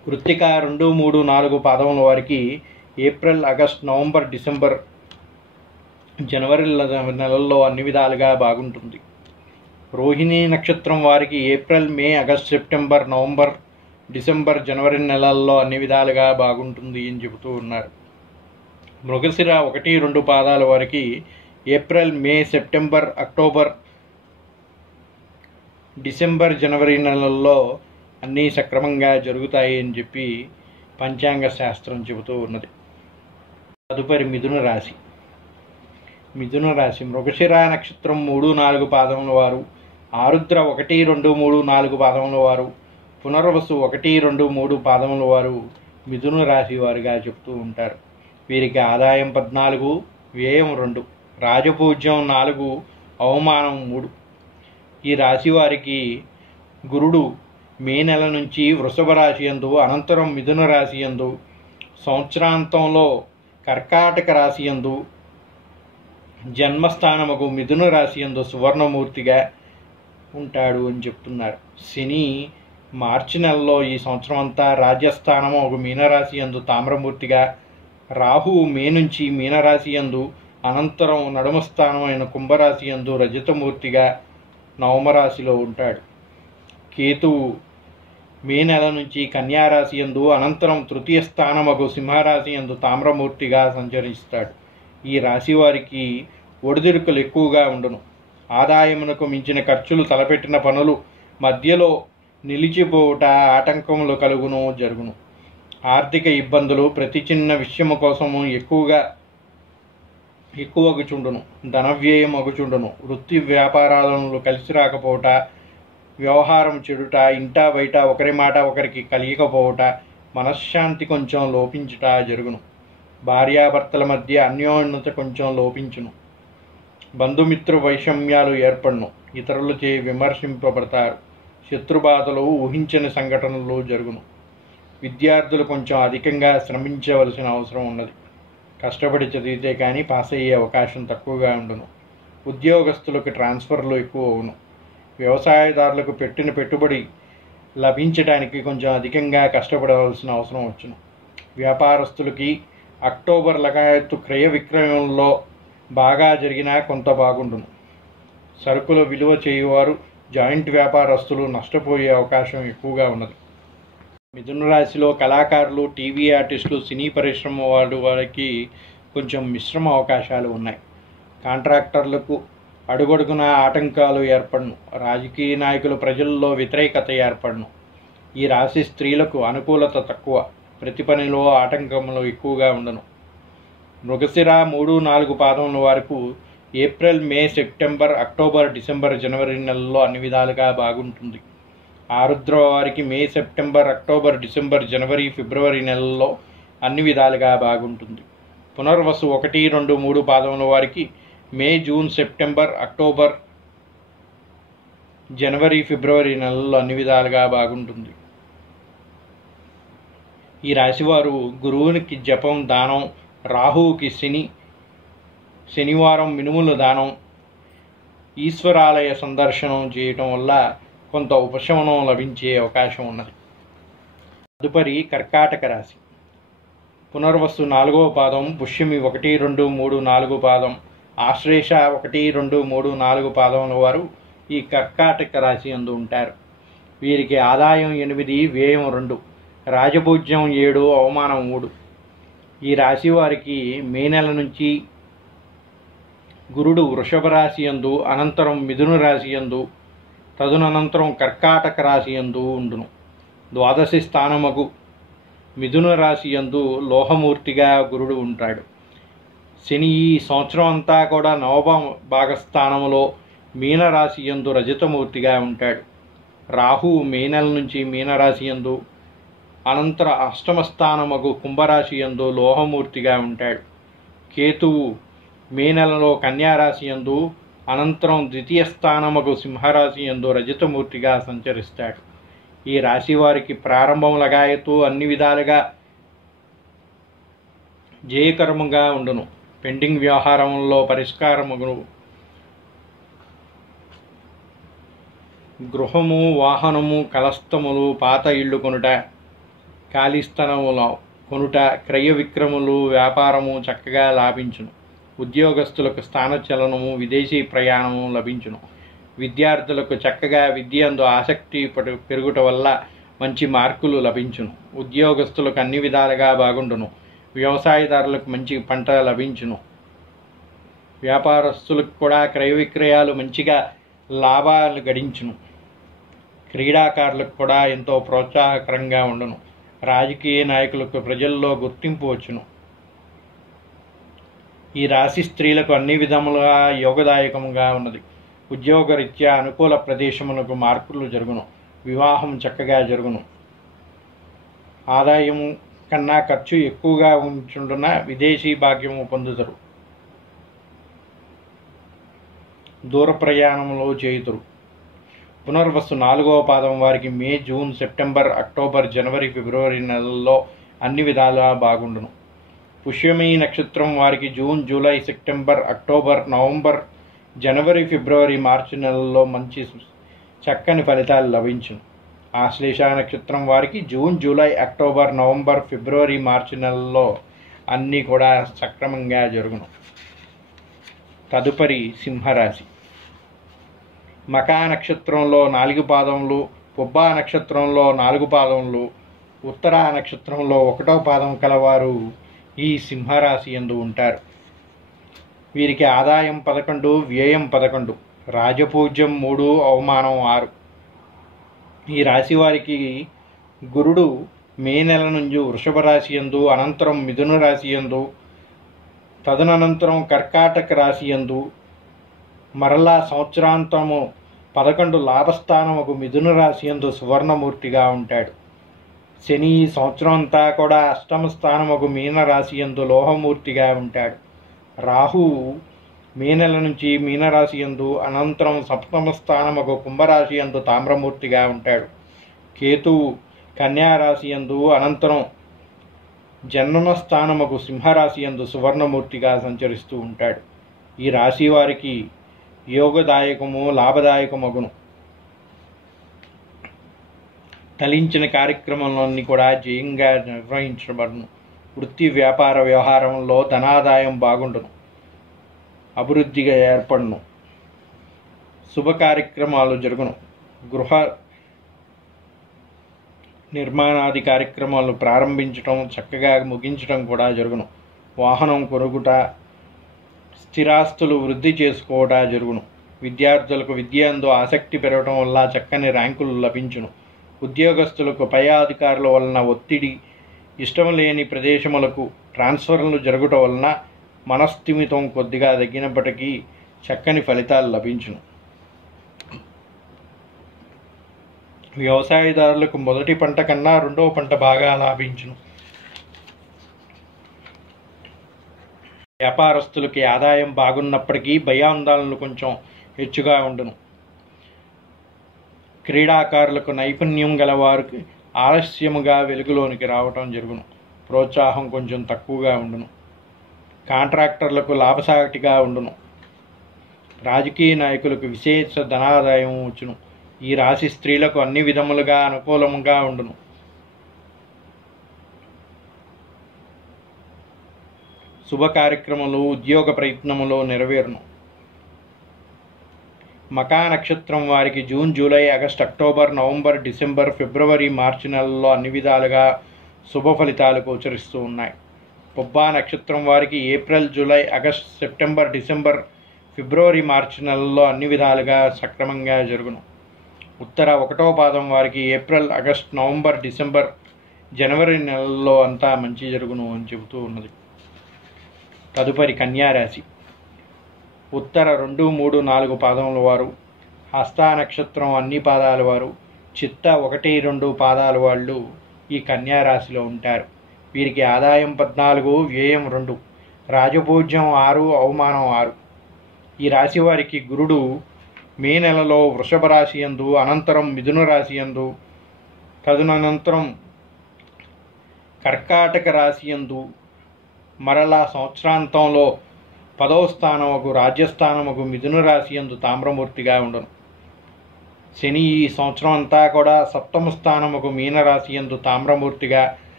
కృత్తిక 2, 3, 4 పాదముల వారికి ఏప్రిల్, ఆగస్ట్, నవంబర్, డిసెంబర్, జనవరి నెలల్లో అన్ని విధాలుగా బాగుంటుంది. రోహిణి నక్షత్రం వారికి ఏప్రిల్, మే, ఆగస్ట్, సెప్టెంబర్, నవంబర్, డిసెంబర్, జనవరి నెలల్లో అన్ని విధాలుగా బాగుంటుంది అని చెబుతూ ఉన్నారు. మృగశిర 1, 2 పాదాల వారికి ఏప్రిల్, మే, సెప్టెంబర్, అక్టోబర్, డిసెంబర్, జనవరి నెలల్లో అన్నీ సక్రమంగా జరుగుతాయి అని చెప్పి పంచాంగ శాస్త్రం చెబుతూ ఉన్నది. తదుపరి మిథున రాశి. మిథున రాశి మృగశిర నక్షత్రం 3, 4 పాదముల వారు, ఆరుద్ర 1, 2, 3, 4 పాదముల వారు, పునర్వసు 1, 2, 3 పాదముల వారు మిథున రాశి వారిగా చెబుతూ ఉంటారు. వీరికి ఆదాయం 14, వ్యయం 2, రాజపూజ్యం 4, అవమానం 3. ఈ రాశి వారికి గురుడు మే నెల నుంచి వృషభ రాశి యందు, అనంతరం మిథున రాశి యందు, సంవత్సరాంతంలో కర్కాటక రాశి యందు, జన్మస్థానముకు మిథున రాశి యందు సువర్ణమూర్తిగా ఉంటాడు అని చెప్తున్నారు. శని మార్చి నెలలో ఈ సంవత్సరం అంతా రాజ్యస్థానము ఒక మీనరాశి యందు తామ్రమూర్తిగా, రాహువు మే నుంచి మీనరాశి యందు, అనంతరం నడుమ స్థానమైన కుంభరాశి యందు రజతమూర్తిగా నవమరాశిలో ఉంటాడు. కేతువు మే నెల నుంచి కన్యారాశి యందు, అనంతరం తృతీయ స్థానమగు సింహరాశి యందు తామ్రమూర్తిగా సంచరిస్తాడు. ఈ రాశి వారికి ఒడిదుడుకులు ఎక్కువగా ఉండును. ఆదాయమునకు మించిన ఖర్చులు, తలపెట్టిన పనులు మధ్యలో నిలిచిపోవుట, ఆటంకములు కలుగును జరుగును. ఆర్థిక ఇబ్బందులు, ప్రతి చిన్న విషయము కోసము ఎక్కువ అగుచుండును. ధనవ్యయం అగుచుండును. వృత్తి వ్యాపారాలను కలిసి రాకపోవట, వ్యవహారం చెడుట, ఇంటా బయట ఒకరి మాట ఒకరికి కలియకపోవట, మనశ్శాంతి కొంచెం లోపించుట జరుగును. భార్యాభర్తల మధ్య అన్యోన్యత కొంచెం లోపించును. బంధుమిత్రు వైషమ్యాలు ఏర్పడును. ఇతరులచే విమర్శింపబడతారు. శత్రుబాధలు, ఊహించని సంఘటనలు జరుగును. విద్యార్థులు కొంచెం అధికంగా శ్రమించవలసిన అవసరం ఉన్నది. కష్టపడి చదివితే కానీ పాస్ అయ్యే అవకాశం తక్కువగా ఉండును. ఉద్యోగస్తులకు ట్రాన్స్ఫర్లు ఎక్కువ అవును. వ్యవసాయదారులకు పెట్టిన పెట్టుబడి లభించడానికి కొంచెం అధికంగా కష్టపడవలసిన అవసరం వచ్చును. వ్యాపారస్తులకి అక్టోబర్ లగాయత్తు క్రయ విక్రయంలో బాగా జరిగినా కొంత బాగుండును. సరుకుల విలువ చేయువారు, జాయింట్ వ్యాపారస్తులు నష్టపోయే అవకాశం ఎక్కువగా ఉన్నది. మిథున రాశిలో కళాకారులు, టీవీ ఆర్టిస్టులు, సినీ పరిశ్రమ వారికి కొంచెం మిశ్రమ అవకాశాలు ఉన్నాయి. కాంట్రాక్టర్లకు అడుగడుగున ఆటంకాలు ఏర్పడును. రాజకీయ నాయకులు, ప్రజల్లో వ్యతిరేకత ఏర్పడును. ఈ రాశి స్త్రీలకు అనుకూలత తక్కువ. ప్రతి పనిలో ఆటంకములు ఎక్కువగా ఉండను. మృగశిర 3, 4 పాదముల వరకు ఏప్రిల్, మే, సెప్టెంబర్, అక్టోబర్, డిసెంబర్, జనవరి నెలల్లో అన్ని విధాలుగా బాగుంటుంది. ఆరుద్ర వారికి మే, సెప్టెంబర్, అక్టోబర్, డిసెంబర్, జనవరి, ఫిబ్రవరి నెలల్లో అన్ని విధాలుగా బాగుంటుంది. పునర్వసు 1, 2, 3 పాదముల వారికి మే, జూన్, సెప్టెంబర్, అక్టోబర్, జనవరి, ఫిబ్రవరి నెలల్లో అన్ని విధాలుగా బాగుంటుంది. ఈ రాశివారు గురువునికి జపం, దానం, రాహువుకి శనివారం మినుముల దానం, ఈశ్వరాలయ సందర్శనం చేయటం వల్ల కొంత ఉపశమనం లభించే అవకాశం ఉన్నది. తదుపరి కర్కాటక రాశి. పునర్వసు 4వ పాదం, పుష్యమి 1, 2, 3, 4 పాదం, ఆశ్లేష 1, 2, 3, 4 పాదముల వారు ఈ కర్కాటక రాశి యందు ఉంటారు. వీరికి ఆదాయం 8, వ్యయం 2, రాజపూజ్యం 7, అవమానం 3. ఈ రాశి వారికి మే నెల నుంచి గురుడు వృషభ రాశి యందు, అనంతరం మిథున రాశి యందు, తదనంతరం కర్కాటక రాశి యందు ఉండును. ద్వాదశి స్థానమగు మిథున రాశి యందు లోహమూర్తిగా గురుడు ఉంటాడు. శని ఈ సంవత్సరం అంతా కూడా నవమ భాగస్థానములో మీనరాశి యందు రజతమూర్తిగా ఉంటాడు. రాహు మే నెల నుంచి మీనరాశి యందు, అనంతర అష్టమ స్థానమగు కుంభరాశి యందు లోహమూర్తిగా ఉంటాడు. కేతువు మే నెలలో కన్యారాశి యందు, అనంతరం ద్వితీయ స్థానమగు సింహరాశి యందు రజతమూర్తిగా సంచరిస్తాడు. ఈ రాశి వారికి ప్రారంభం లగాయతూ అన్ని విధాలుగా జయకరముగా ఉండును. పెండింగ్ వ్యవహారంలో పరిష్కారమును. గృహము, వాహనము, కలస్తములు, పాత ఇళ్ళు కొనుట, ఖాళీ స్థలములో కొనుట, క్రయ విక్రములు, వ్యాపారము చక్కగా లాభించును. ఉద్యోగస్తులకు స్థానచలనము, విదేశీ ప్రయాణము లభించును. విద్యార్థులకు చక్కగా విద్యందు ఆసక్తి పెరుగుట వల్ల మంచి మార్కులు లభించును. ఉద్యోగస్తులకు అన్ని విధాలుగా బాగుండును. వ్యవసాయదారులకు మంచి పంట లభించును. వ్యాపారస్తులకు కూడా క్రయ విక్రయాలు మంచిగా లాభాలు గడించును. క్రీడాకారులకు కూడా ఎంతో ప్రోత్సాహకరంగా ఉండును. రాజకీయ నాయకులకు ప్రజల్లో గుర్తింపు వచ్చును. ఈ రాశి స్త్రీలకు అన్ని విధములుగా యోగదాయకముగా ఉన్నది. ఉద్యోగరీత్యా అనుకూల ప్రదేశములకు మార్పులు జరుగును. వివాహం చక్కగా జరుగును. ఆదాయము కన్నా ఖర్చు ఎక్కువగా ఉంచుండున విదేశీ భాగ్యము పొందుతారు. దూర ప్రయాణంలో చేయుతురు. పునర్వసు 4వ పాదం వారికి మే, జూన్, సెప్టెంబర్, అక్టోబర్, జనవరి, ఫిబ్రవరి నెలల్లో అన్ని విధాలుగా బాగుండును. పుష్యమి నక్షత్రం వారికి June, July, September, October, November, జనవరి, ఫిబ్రవరి, మార్చి నెలల్లో మంచి చక్కని ఫలితాలు లభించును. ఆశ్లేష నక్షత్రం వారికి జూన్, జూలై, అక్టోబర్, నవంబర్, ఫిబ్రవరి, మార్చి నెలల్లో అన్నీ కూడా సక్రమంగా జరుగును. తదుపరి సింహరాశి. మకా నక్షత్రంలో 4 పాదములు, పుబ్బా నక్షత్రంలో 4 పాదములు, ఉత్తరా నక్షత్రంలో 1వ పాదం కలవారు ఈ సింహరాశి యందు ఉంటారు. వీరికి ఆదాయం 11, వ్యయం 11, రాజపూజ్యం 3, అవమానం 6. ఈ రాశి వారికి గురుడు మే నెల నుంచి వృషభ రాశి యందు, అనంతరం మిథున రాశి యందు, తదనంతరం కర్కాటక రాశి యందు, మరలా సంవత్సరాంతము 11 లాభస్థానముకు మిథున రాశి యందు సువర్ణమూర్తిగా ఉంటాడు. శని ఈ సంవత్సరం అంతా కూడా అష్టమ స్థానముకు మీన రాశి యందు లోహమూర్తిగా ఉంటాడు. రాహువు మే నెల నుంచి మీనరాశి యందు, అనంతరం సప్తమ స్థానముకు కుంభరాశి యందు తామ్రమూర్తిగా ఉంటాడు. కేతువు కన్యారాశి యందు, అనంతరం జన్మస్థానముకు సింహరాశి యందు సువర్ణమూర్తిగా సంచరిస్తూ ఉంటాడు. ఈ రాశి వారికి యోగదాయకము, లాభదాయకమగును. తలించిన కార్యక్రమాలన్నీ కూడా జయంగా నిర్వహించబడును. వృత్తి వ్యాపార వ్యవహారంలో ధనాదాయం బాగుండును, అభివృద్ధిగా ఏర్పడును. శుభ కార్యక్రమాలు జరుగును. గృహ నిర్మాణాది కార్యక్రమాలు ప్రారంభించడం, చక్కగా ముగించడం కూడా జరుగును. వాహనం కొనుగుట, స్థిరాస్తులు వృద్ధి చేసుకోవట జరుగును. విద్యార్థులకు విద్య యందు ఆసక్తి పెరగడం వల్ల చక్కని ర్యాంకులు లభించును. ఉద్యోగస్తులకు పై అధికారుల వలన ఒత్తిడి, ఇష్టం లేని ప్రదేశములకు ట్రాన్స్ఫర్లు జరుగుట వలన మనస్థిమితం కొద్దిగా తగ్గినప్పటికీ చక్కని ఫలితాలు లభించును. వ్యవసాయదారులకు మొదటి పంట కన్నా 2వ పంట బాగా లాభించును. వ్యాపారస్తులకి ఆదాయం బాగున్నప్పటికీ భయాందోళనలు కొంచెం హెచ్చుగా ఉండును. క్రీడాకారులకు నైపుణ్యం గలవారికి ఆలస్యముగా వెలుగులోనికి రావటం జరుగును. ప్రోత్సాహం కొంచెం తక్కువగా ఉండును. కాంట్రాక్టర్లకు లాభసాటిగా ఉండును. రాజకీయ నాయకులకు విశేష ధనాదాయం వచ్చును. ఈ రాశి స్త్రీలకు అన్ని విధములుగా అనుకూలముగా ఉండును. శుభ కార్యక్రమాలు, ఉద్యోగ ప్రయత్నములో నెరవేరును. మకా నక్షత్రం వారికి June, July, August, October, November, December, ఫిబ్రవరి, మార్చి నెలల్లో అన్ని విధాలుగా శుభ ఫలితాలు గోచరిస్తూ ఉన్నాయి. పుబ్బా నక్షత్రం వారికి April, July, August, September, December, ఫిబ్రవరి, మార్చి నెలల్లో అన్ని విధాలుగా సక్రమంగా జరుగును. ఉత్తర 1వ పాదం వారికి ఏప్రిల్, ఆగస్టు, నవంబర్, డిసెంబర్, జనవరి నెలల్లో అంతా మంచి జరుగును అని చెబుతూ ఉన్నది. తదుపరి కన్యారాశి. ఉత్తర 2, 3, 4 పాదముల వారు, హస్త నక్షత్రం అన్ని పాదాల వారు, చిత్త 1, 2 పాదాల వాళ్ళు ఈ కన్యారాశిలో ఉంటారు. వీరికి ఆదాయం 14, వ్యయం 2, రాజపూజ్యం 6, అవమానం 6. ఈ రాశి వారికి గురుడు మే నెలలో వృషభ రాశి యందు, అనంతరం మిథున రాశి యందు, తదనంతరం కర్కాటక రాశి యందు, మరలా సంవత్సరాంతంలో 10వ స్థానముకు రాజ్యస్థానముకు మిథున రాశి యందు తామ్రమూర్తిగా ఉండును. శని ఈ సంవత్సరం అంతా కూడా 7వ స్థానముకు మీనరాశి యందు తామ్రమూర్తిగా,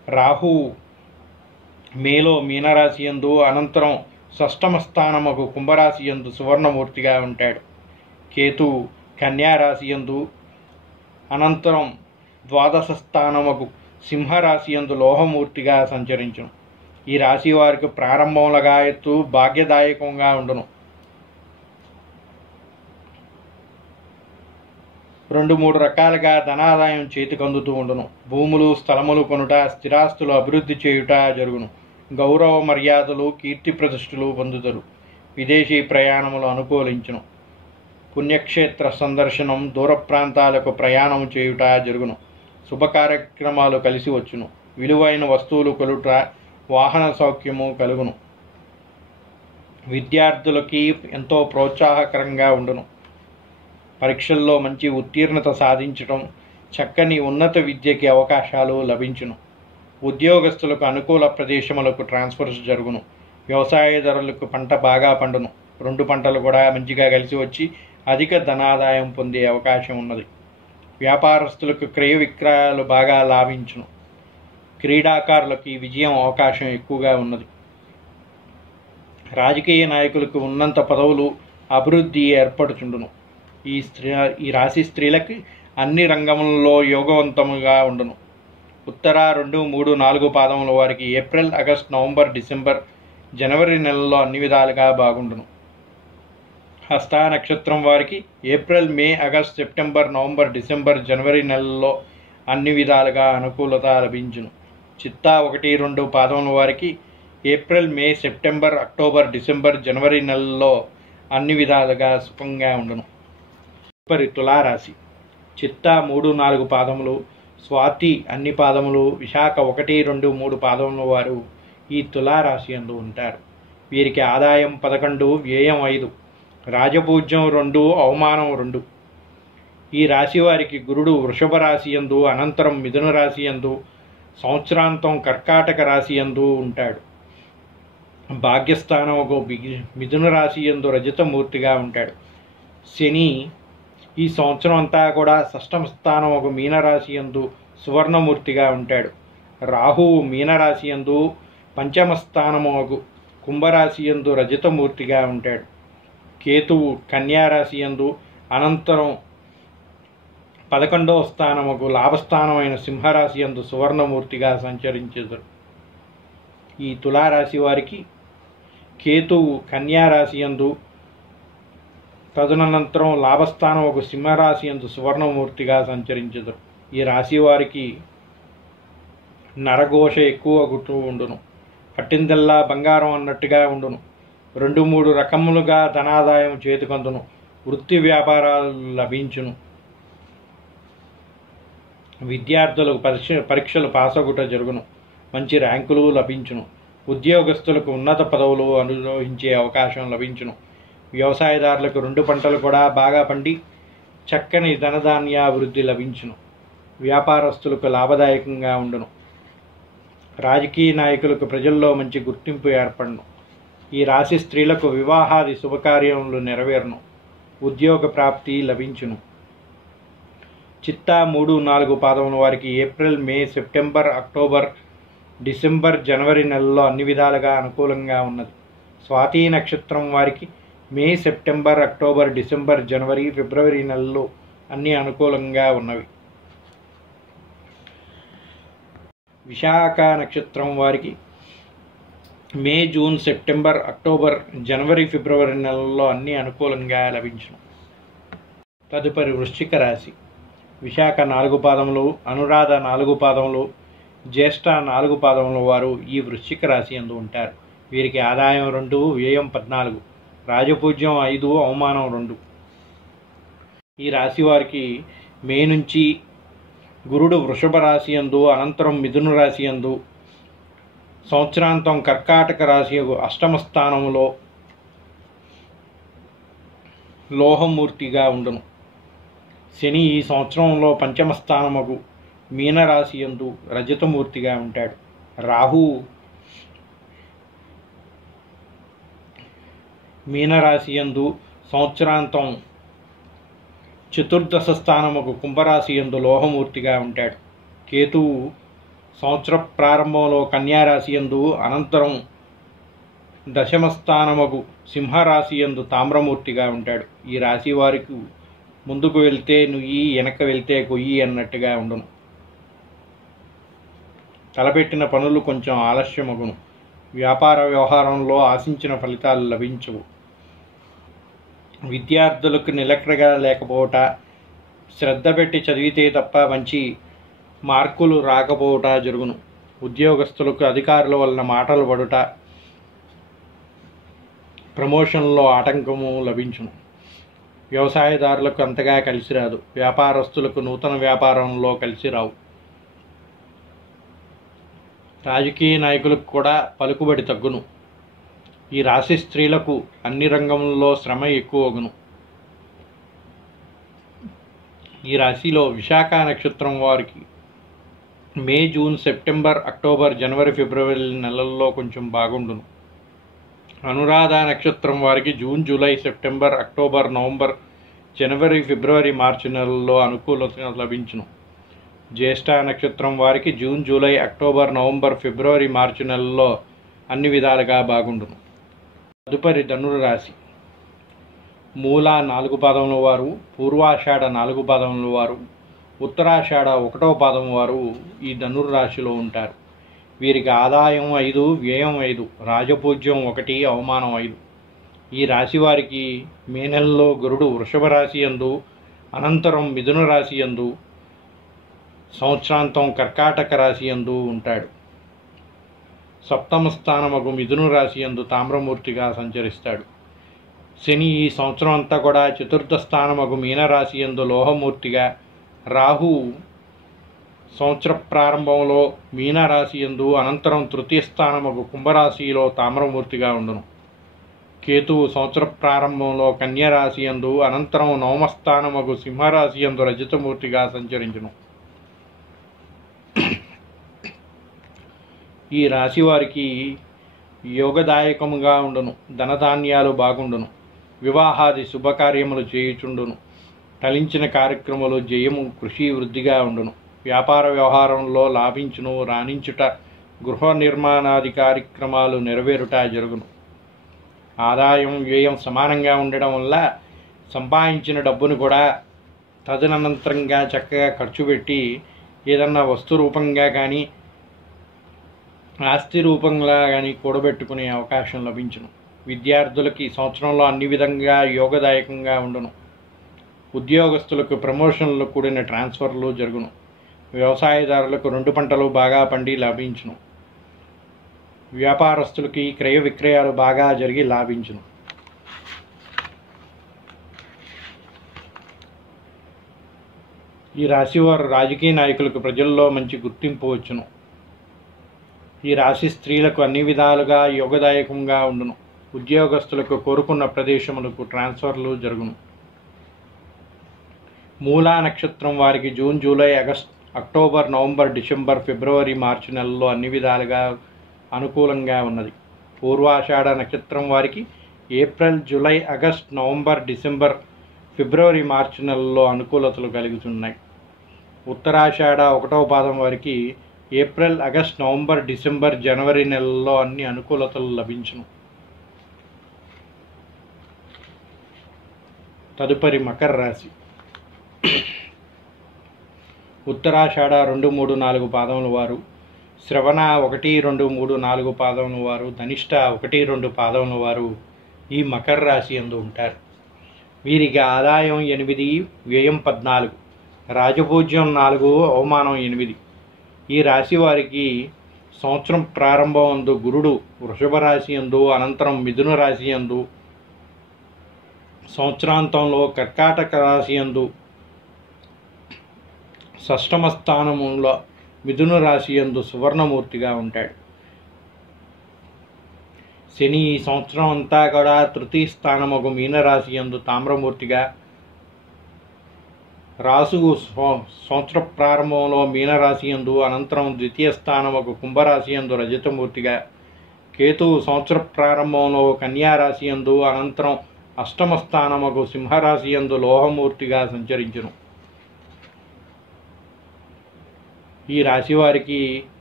రాహు మేలో మీనరాశి యందు, అనంతరం షష్టమ స్థానముకు కుంభరాశి యందు సువర్ణమూర్తిగా ఉంటాడు. కేతు కన్యారాశి యందు, అనంతరం ద్వాదశ స్థానముకు సింహరాశి యందు లోహమూర్తిగా సంచరించును. ఈ రాశి వారికి ప్రారంభములుగా ఎత్తు భాగ్యదాయకంగా ఉండును. 2-3 రకాలుగా ధనాదాయం చేతికి అందుతూ ఉండును. భూములు స్థలములు కొనుట, స్థిరాస్తులు అభివృద్ధి చేయుట జరుగును. గౌరవ మర్యాదలు కీర్తి ప్రతిష్ఠలు పొందుతారు. విదేశీ ప్రయాణములు అనుకూలించును. పుణ్యక్షేత్ర సందర్శనం, దూర ప్రాంతాలకు ప్రయాణం చేయుట జరుగును. శుభ కార్యక్రమాలు కలిసి వచ్చును. విలువైన వస్తువులు కొలుట, వాహన సౌఖ్యము కలుగును. విద్యార్థులకి ఎంతో ప్రోత్సాహకరంగా ఉండును. పరీక్షల్లో మంచి ఉత్తీర్ణత సాధించడం, చక్కని ఉన్నత విద్యకి అవకాశాలు లభించును. ఉద్యోగస్తులకు అనుకూల ప్రదేశములకు ట్రాన్స్ఫర్స్ జరుగును. వ్యవసాయదారులకు పంట బాగా పండును. 2 పంటలు కూడా మంచిగా కలిసి వచ్చి అధిక ధనాదాయం పొందే అవకాశం ఉన్నది. వ్యాపారస్తులకు క్రయ విక్రయాలు బాగా లాభించును. క్రీడాకారులకి విజయం అవకాశం ఎక్కువగా ఉన్నది. రాజకీయ నాయకులకు ఉన్నంత పదవులు, అభివృద్ధి ఏర్పడుచుండును. ఈ రాశి స్త్రీలకి అన్ని రంగములలో యోగవంతముగా ఉండును. ఉత్తర 2, 3, 4 పాదముల వారికి ఏప్రిల్, ఆగస్టు, నవంబర్, డిసెంబర్, జనవరి నెలల్లో అన్ని విధాలుగా బాగుండును. హస్త నక్షత్రం వారికి ఏప్రిల్, మే, ఆగస్టు, సెప్టెంబర్, నవంబర్, డిసెంబర్, జనవరి నెలల్లో అన్ని విధాలుగా అనుకూలత లభించును. చిత్తా 1, 2 పాదముల వారికి ఏప్రిల్, మే, సెప్టెంబర్, అక్టోబర్, డిసెంబర్, జనవరి నెలల్లో అన్ని విధాలుగా సుఖంగా ఉండును. తదుపరి తులారాశి. చిత్తా 3, 4 పాదములు, స్వాతి అన్ని పాదములు, విశాఖ 1, 2, 3 పాదముల వారు ఈ తులారాశి యందు ఉంటారు. వీరికి ఆదాయం 11, వ్యయం 5, రాజపూజ్యం 2, అవమానం 2. ఈ రాశి వారికి గురుడు వృషభ రాశి యందు, అనంతరం మిథున రాశి యందు, సంవత్సరాంతం కర్కాటక రాశి యందు ఉంటాడు. భాగ్యస్థానముకు మిథున రాశి యందు రజతమూర్తిగా ఉంటాడు. శని ఈ సంవత్సరం అంతా కూడా షష్టమ స్థానముకు మీనరాశి యందు సువర్ణమూర్తిగా ఉంటాడు. రాహువు మీనరాశి యందు, పంచమ స్థానముకు కుంభరాశి యందు రజతమూర్తిగా ఉంటాడు. కేతువు కన్యారాశి యందు, అనంతరం 11వ స్థానముకు లాభస్థానమైన సింహరాశి యందు సువర్ణమూర్తిగా సంచరించెదరు. ఈ తులారాశి వారికి కేతువు కన్యారాశి యందు, తదనంతరం లాభస్థానముకు సింహరాశి యందు సువర్ణమూర్తిగా సంచరించెదరు. ఈ రాశి వారికి నరఘోష ఎక్కువగుతూ ఉండును. పట్టిందల్లా బంగారం అన్నట్టుగా ఉండును. 2-3 రకములుగా ధనాదాయం చేతికందును. వృత్తి వ్యాపారాలు లభించును. విద్యార్థులకు పరీక్షలు పాసగుట జరుగును. మంచి ర్యాంకులు లభించును. ఉద్యోగస్తులకు ఉన్నత పదవులు అనుభవించే అవకాశం లభించును. వ్యవసాయదారులకు 2 పంటలు కూడా బాగా పండి చక్కని ధనధాన్యాభివృద్ధి లభించును. వ్యాపారస్తులకు లాభదాయకంగా ఉండును. రాజకీయ నాయకులకు ప్రజల్లో మంచి గుర్తింపు ఏర్పడును. ఈ రాశి స్త్రీలకు వివాహాది శుభకార్యములు నెరవేరును. ఉద్యోగ ప్రాప్తి లభించును. చిత్తా 3, 4 పాదముల వారికి ఏప్రిల్, మే, సెప్టెంబర్, అక్టోబర్, డిసెంబర్, జనవరి నెలల్లో అన్ని విధాలుగా అనుకూలంగా ఉన్నది. స్వాతి నక్షత్రం వారికి మే, సెప్టెంబర్, అక్టోబర్, డిసెంబర్, జనవరి, ఫిబ్రవరి నెలల్లో అన్ని అనుకూలంగా ఉన్నవి. విశాఖ నక్షత్రం వారికి మే, జూన్, సెప్టెంబర్, అక్టోబర్, జనవరి, ఫిబ్రవరి నెలల్లో అన్ని అనుకూలంగా లభించును. తదుపరి వృశ్చిక రాశి. విశాఖ 4 పాదములు, అనురాధ 4 పాదములు, జ్యేష్ఠ 4 పాదముల వారు ఈ వృశ్చిక రాశి యందు ఉంటారు. వీరికి ఆదాయం 2, వ్యయం 14, రాజపూజ్యం 5, అవమానం 2. ఈ రాశి వారికి మే నుంచి గురుడు వృషభ రాశి యందు, అనంతరం మిథున రాశి యందు, సంవత్సరాంతం కర్కాటక రాశి అష్టమ స్థానములో లోహమూర్తిగా ఉండును. శని ఈ సంవత్సరంలో పంచమ స్థానముకు మీనరాశి యందు రజతమూర్తిగా ఉంటాడు. రాహు మీనరాశి యందు, సంవత్సరాంతం చతుర్దశ స్థానముకు కుంభరాశి యందు లోహమూర్తిగా ఉంటాడు. కేతువు సంవత్సర ప్రారంభంలో కన్యారాశి యందు, అనంతరం దశమ స్థానమగు సింహరాశి యందు తామ్రమూర్తిగా ఉంటాడు. ఈ రాశి వారికి ముందుకు వెళ్తే నుయ్యి, వెనక వెళ్తే కొయ్యి అన్నట్టుగా ఉండను. తలపెట్టిన పనులు కొంచెం ఆలస్యమగును. వ్యాపార వ్యవహారంలో ఆశించిన ఫలితాలు లభించవు. విద్యార్థులకు నిలకడగా లేకపోవట, శ్రద్ధ పెట్టి చదివితే తప్ప మంచి మార్కులు రాకపోవట జరుగును. ఉద్యోగస్తులకు అధికారుల వలన మాటలు పడుట, ప్రమోషన్లో ఆటంకము లభించును. వ్యవసాయదారులకు అంతగా కలిసి రాదు. వ్యాపారస్తులకు నూతన వ్యాపారంలో కలిసి రావు. రాజకీయ నాయకులకు కూడా పలుకుబడి తగ్గును. ఈ రాశి స్త్రీలకు అన్ని రంగంలో శ్రమ ఎక్కువగును. ఈ రాశిలో విశాఖ నక్షత్రం వారికి మే, జూన్, సెప్టెంబర్, అక్టోబర్, జనవరి, ఫిబ్రవరి నెలల్లో కొంచెం బాగుండును. అనురాధ నక్షత్రం వారికి June, July, September, October, November, జనవరి, ఫిబ్రవరి, మార్చి నెలల్లో అనుకూలత లభించును. జ్యేష్ఠ నక్షత్రం వారికి జూన్, జూలై, అక్టోబర్, నవంబర్, ఫిబ్రవరి, మార్చి నెలల్లో అన్ని విధాలుగా బాగుండును. తదుపరి ధనుర్రాశి. మూల 4 పాదముల వారు, పూర్వాషాఢ 4 పాదముల వారు, ఉత్తరాషాఢ 1వ పాదం వారు ఈ ధనుర్రాశిలో ఉంటారు. వీరికి ఆదాయం 5, వ్యయం 5, రాజపూజ్యం 1, అవమానం 5. ఈ రాశి వారికి మే నెలలో గురుడు వృషభ రాశి యందు, అనంతరం మిథున రాశి యందు, సంవత్సరాంతం కర్కాటక రాశి యందు ఉంటాడు. సప్తమ స్థానమగు మిథున రాశి యందు తామ్రమూర్తిగా సంచరిస్తాడు. శని ఈ సంవత్సరం అంతా కూడా చతుర్థ స్థానమగు మీనరాశి యందు లోహమూర్తిగా, రాహు సంవత్సర ప్రారంభంలో మీనరాశి యందు, అనంతరం తృతీయ స్థానమగు కుంభరాశిలో తామ్రమూర్తిగా ఉండును. కేతువు సంవత్సర ప్రారంభంలో కన్యరాశి యందు, అనంతరం నవమ స్థానమగు సింహరాశి యందు రజతమూర్తిగా సంచరించును. ఈ రాశి వారికి యోగదాయకముగా ఉండును. ధనధాన్యాలు బాగుండును. వివాహాది శుభకార్యములు చేయుచుండును. ఫలించిన కార్యక్రమాలు జయము, కృషి వృద్ధిగా ఉండును. వ్యాపార వ్యవహారంలో లాభించును. రాణించుట, గృహ నిర్మాణాది కార్యక్రమాలు నెరవేరుట జరుగును. ఆదాయం వ్యయం సమానంగా ఉండడం వల్ల సంపాదించిన డబ్బును కూడా తదనంతరంగా చక్కగా ఖర్చు పెట్టి ఏదన్నా వస్తు రూపంగా కానీ ఆస్తి రూపంగా కానీ కూడబెట్టుకునే అవకాశం లభించును. విద్యార్థులకి ఈ సంవత్సరంలో అన్ని విధంగా యోగదాయకంగా ఉండును. ఉద్యోగస్తులకు ప్రమోషన్లు కూడిన ట్రాన్స్ఫర్లు జరుగును. వ్యవసాయదారులకు 2 పంటలు బాగా పండి లాభించును. వ్యాపారస్తులకి క్రయ విక్రయాలు బాగా జరిగి లాభించును. ఈ రాశివారు రాజకీయ నాయకులకు ప్రజల్లో మంచి గుర్తింపు వచ్చును. ఈ రాశి స్త్రీలకు అన్ని విధాలుగా యోగదాయకంగా ఉండును. ఉద్యోగస్తులకు కోరుకున్న ప్రదేశములకు ట్రాన్స్ఫర్లు జరుగును. మూలా నక్షత్రం వారికి June, July, October, November, December, ఫిబ్రవరి, మార్చి నెలల్లో అన్ని విధాలుగా అనుకూలంగా ఉన్నది. పూర్వాషాఢ నక్షత్రం వారికి April, July, August, November, December, ఫిబ్రవరి, మార్చి నెలల్లో అనుకూలతలు కలుగుతున్నాయి. ఉత్తరాషాఢ 1వ పాదం వారికి ఏప్రిల్, ఆగస్ట్, నవంబర్, డిసెంబర్, జనవరి నెలల్లో అన్ని అనుకూలతలు లభించును. తదుపరి మకర రాశి. ఉత్తరాషాఢ 2, 3, 4 పాదముల వారు, శ్రవణ 1, 2, 3, 4 పాదముల వారు, ధనిష్ట 1, 2 పాదముల వారు ఈ మకర రాశి యందు ఉంటారు. వీరికి ఆదాయం 8, వ్యయం 14, రాజపూజ్యం 4, అవమానం 8. ఈ రాశి వారికి సంవత్సరం ప్రారంభమందు గురుడు వృషభ రాశి యందు, అనంతరం మిథున రాశి యందు, సంవత్సరాంతంలో కర్కాటక రాశి యందు, షష్టమ స్థానంలో మిథున రాశి యందు సువర్ణమూర్తిగా ఉంటాడు. శని ఈ సంవత్సరం అంతా కూడా తృతీయ స్థానమగు మీనరాశి యందు తామ్రమూర్తిగా, రాసువు సంవత్సర ప్రారంభంలో మీనరాశి యందు, అనంతరం ద్వితీయ స్థానమగు కుంభరాశి యందు రజతమూర్తిగా, కేతువు సంవత్సర ప్రారంభంలో కన్యారాశి యందు, అనంతరం అష్టమ స్థానమగు సింహరాశి యందు లోహమూర్తిగా సంచరించును. ఈ రాశి వారికి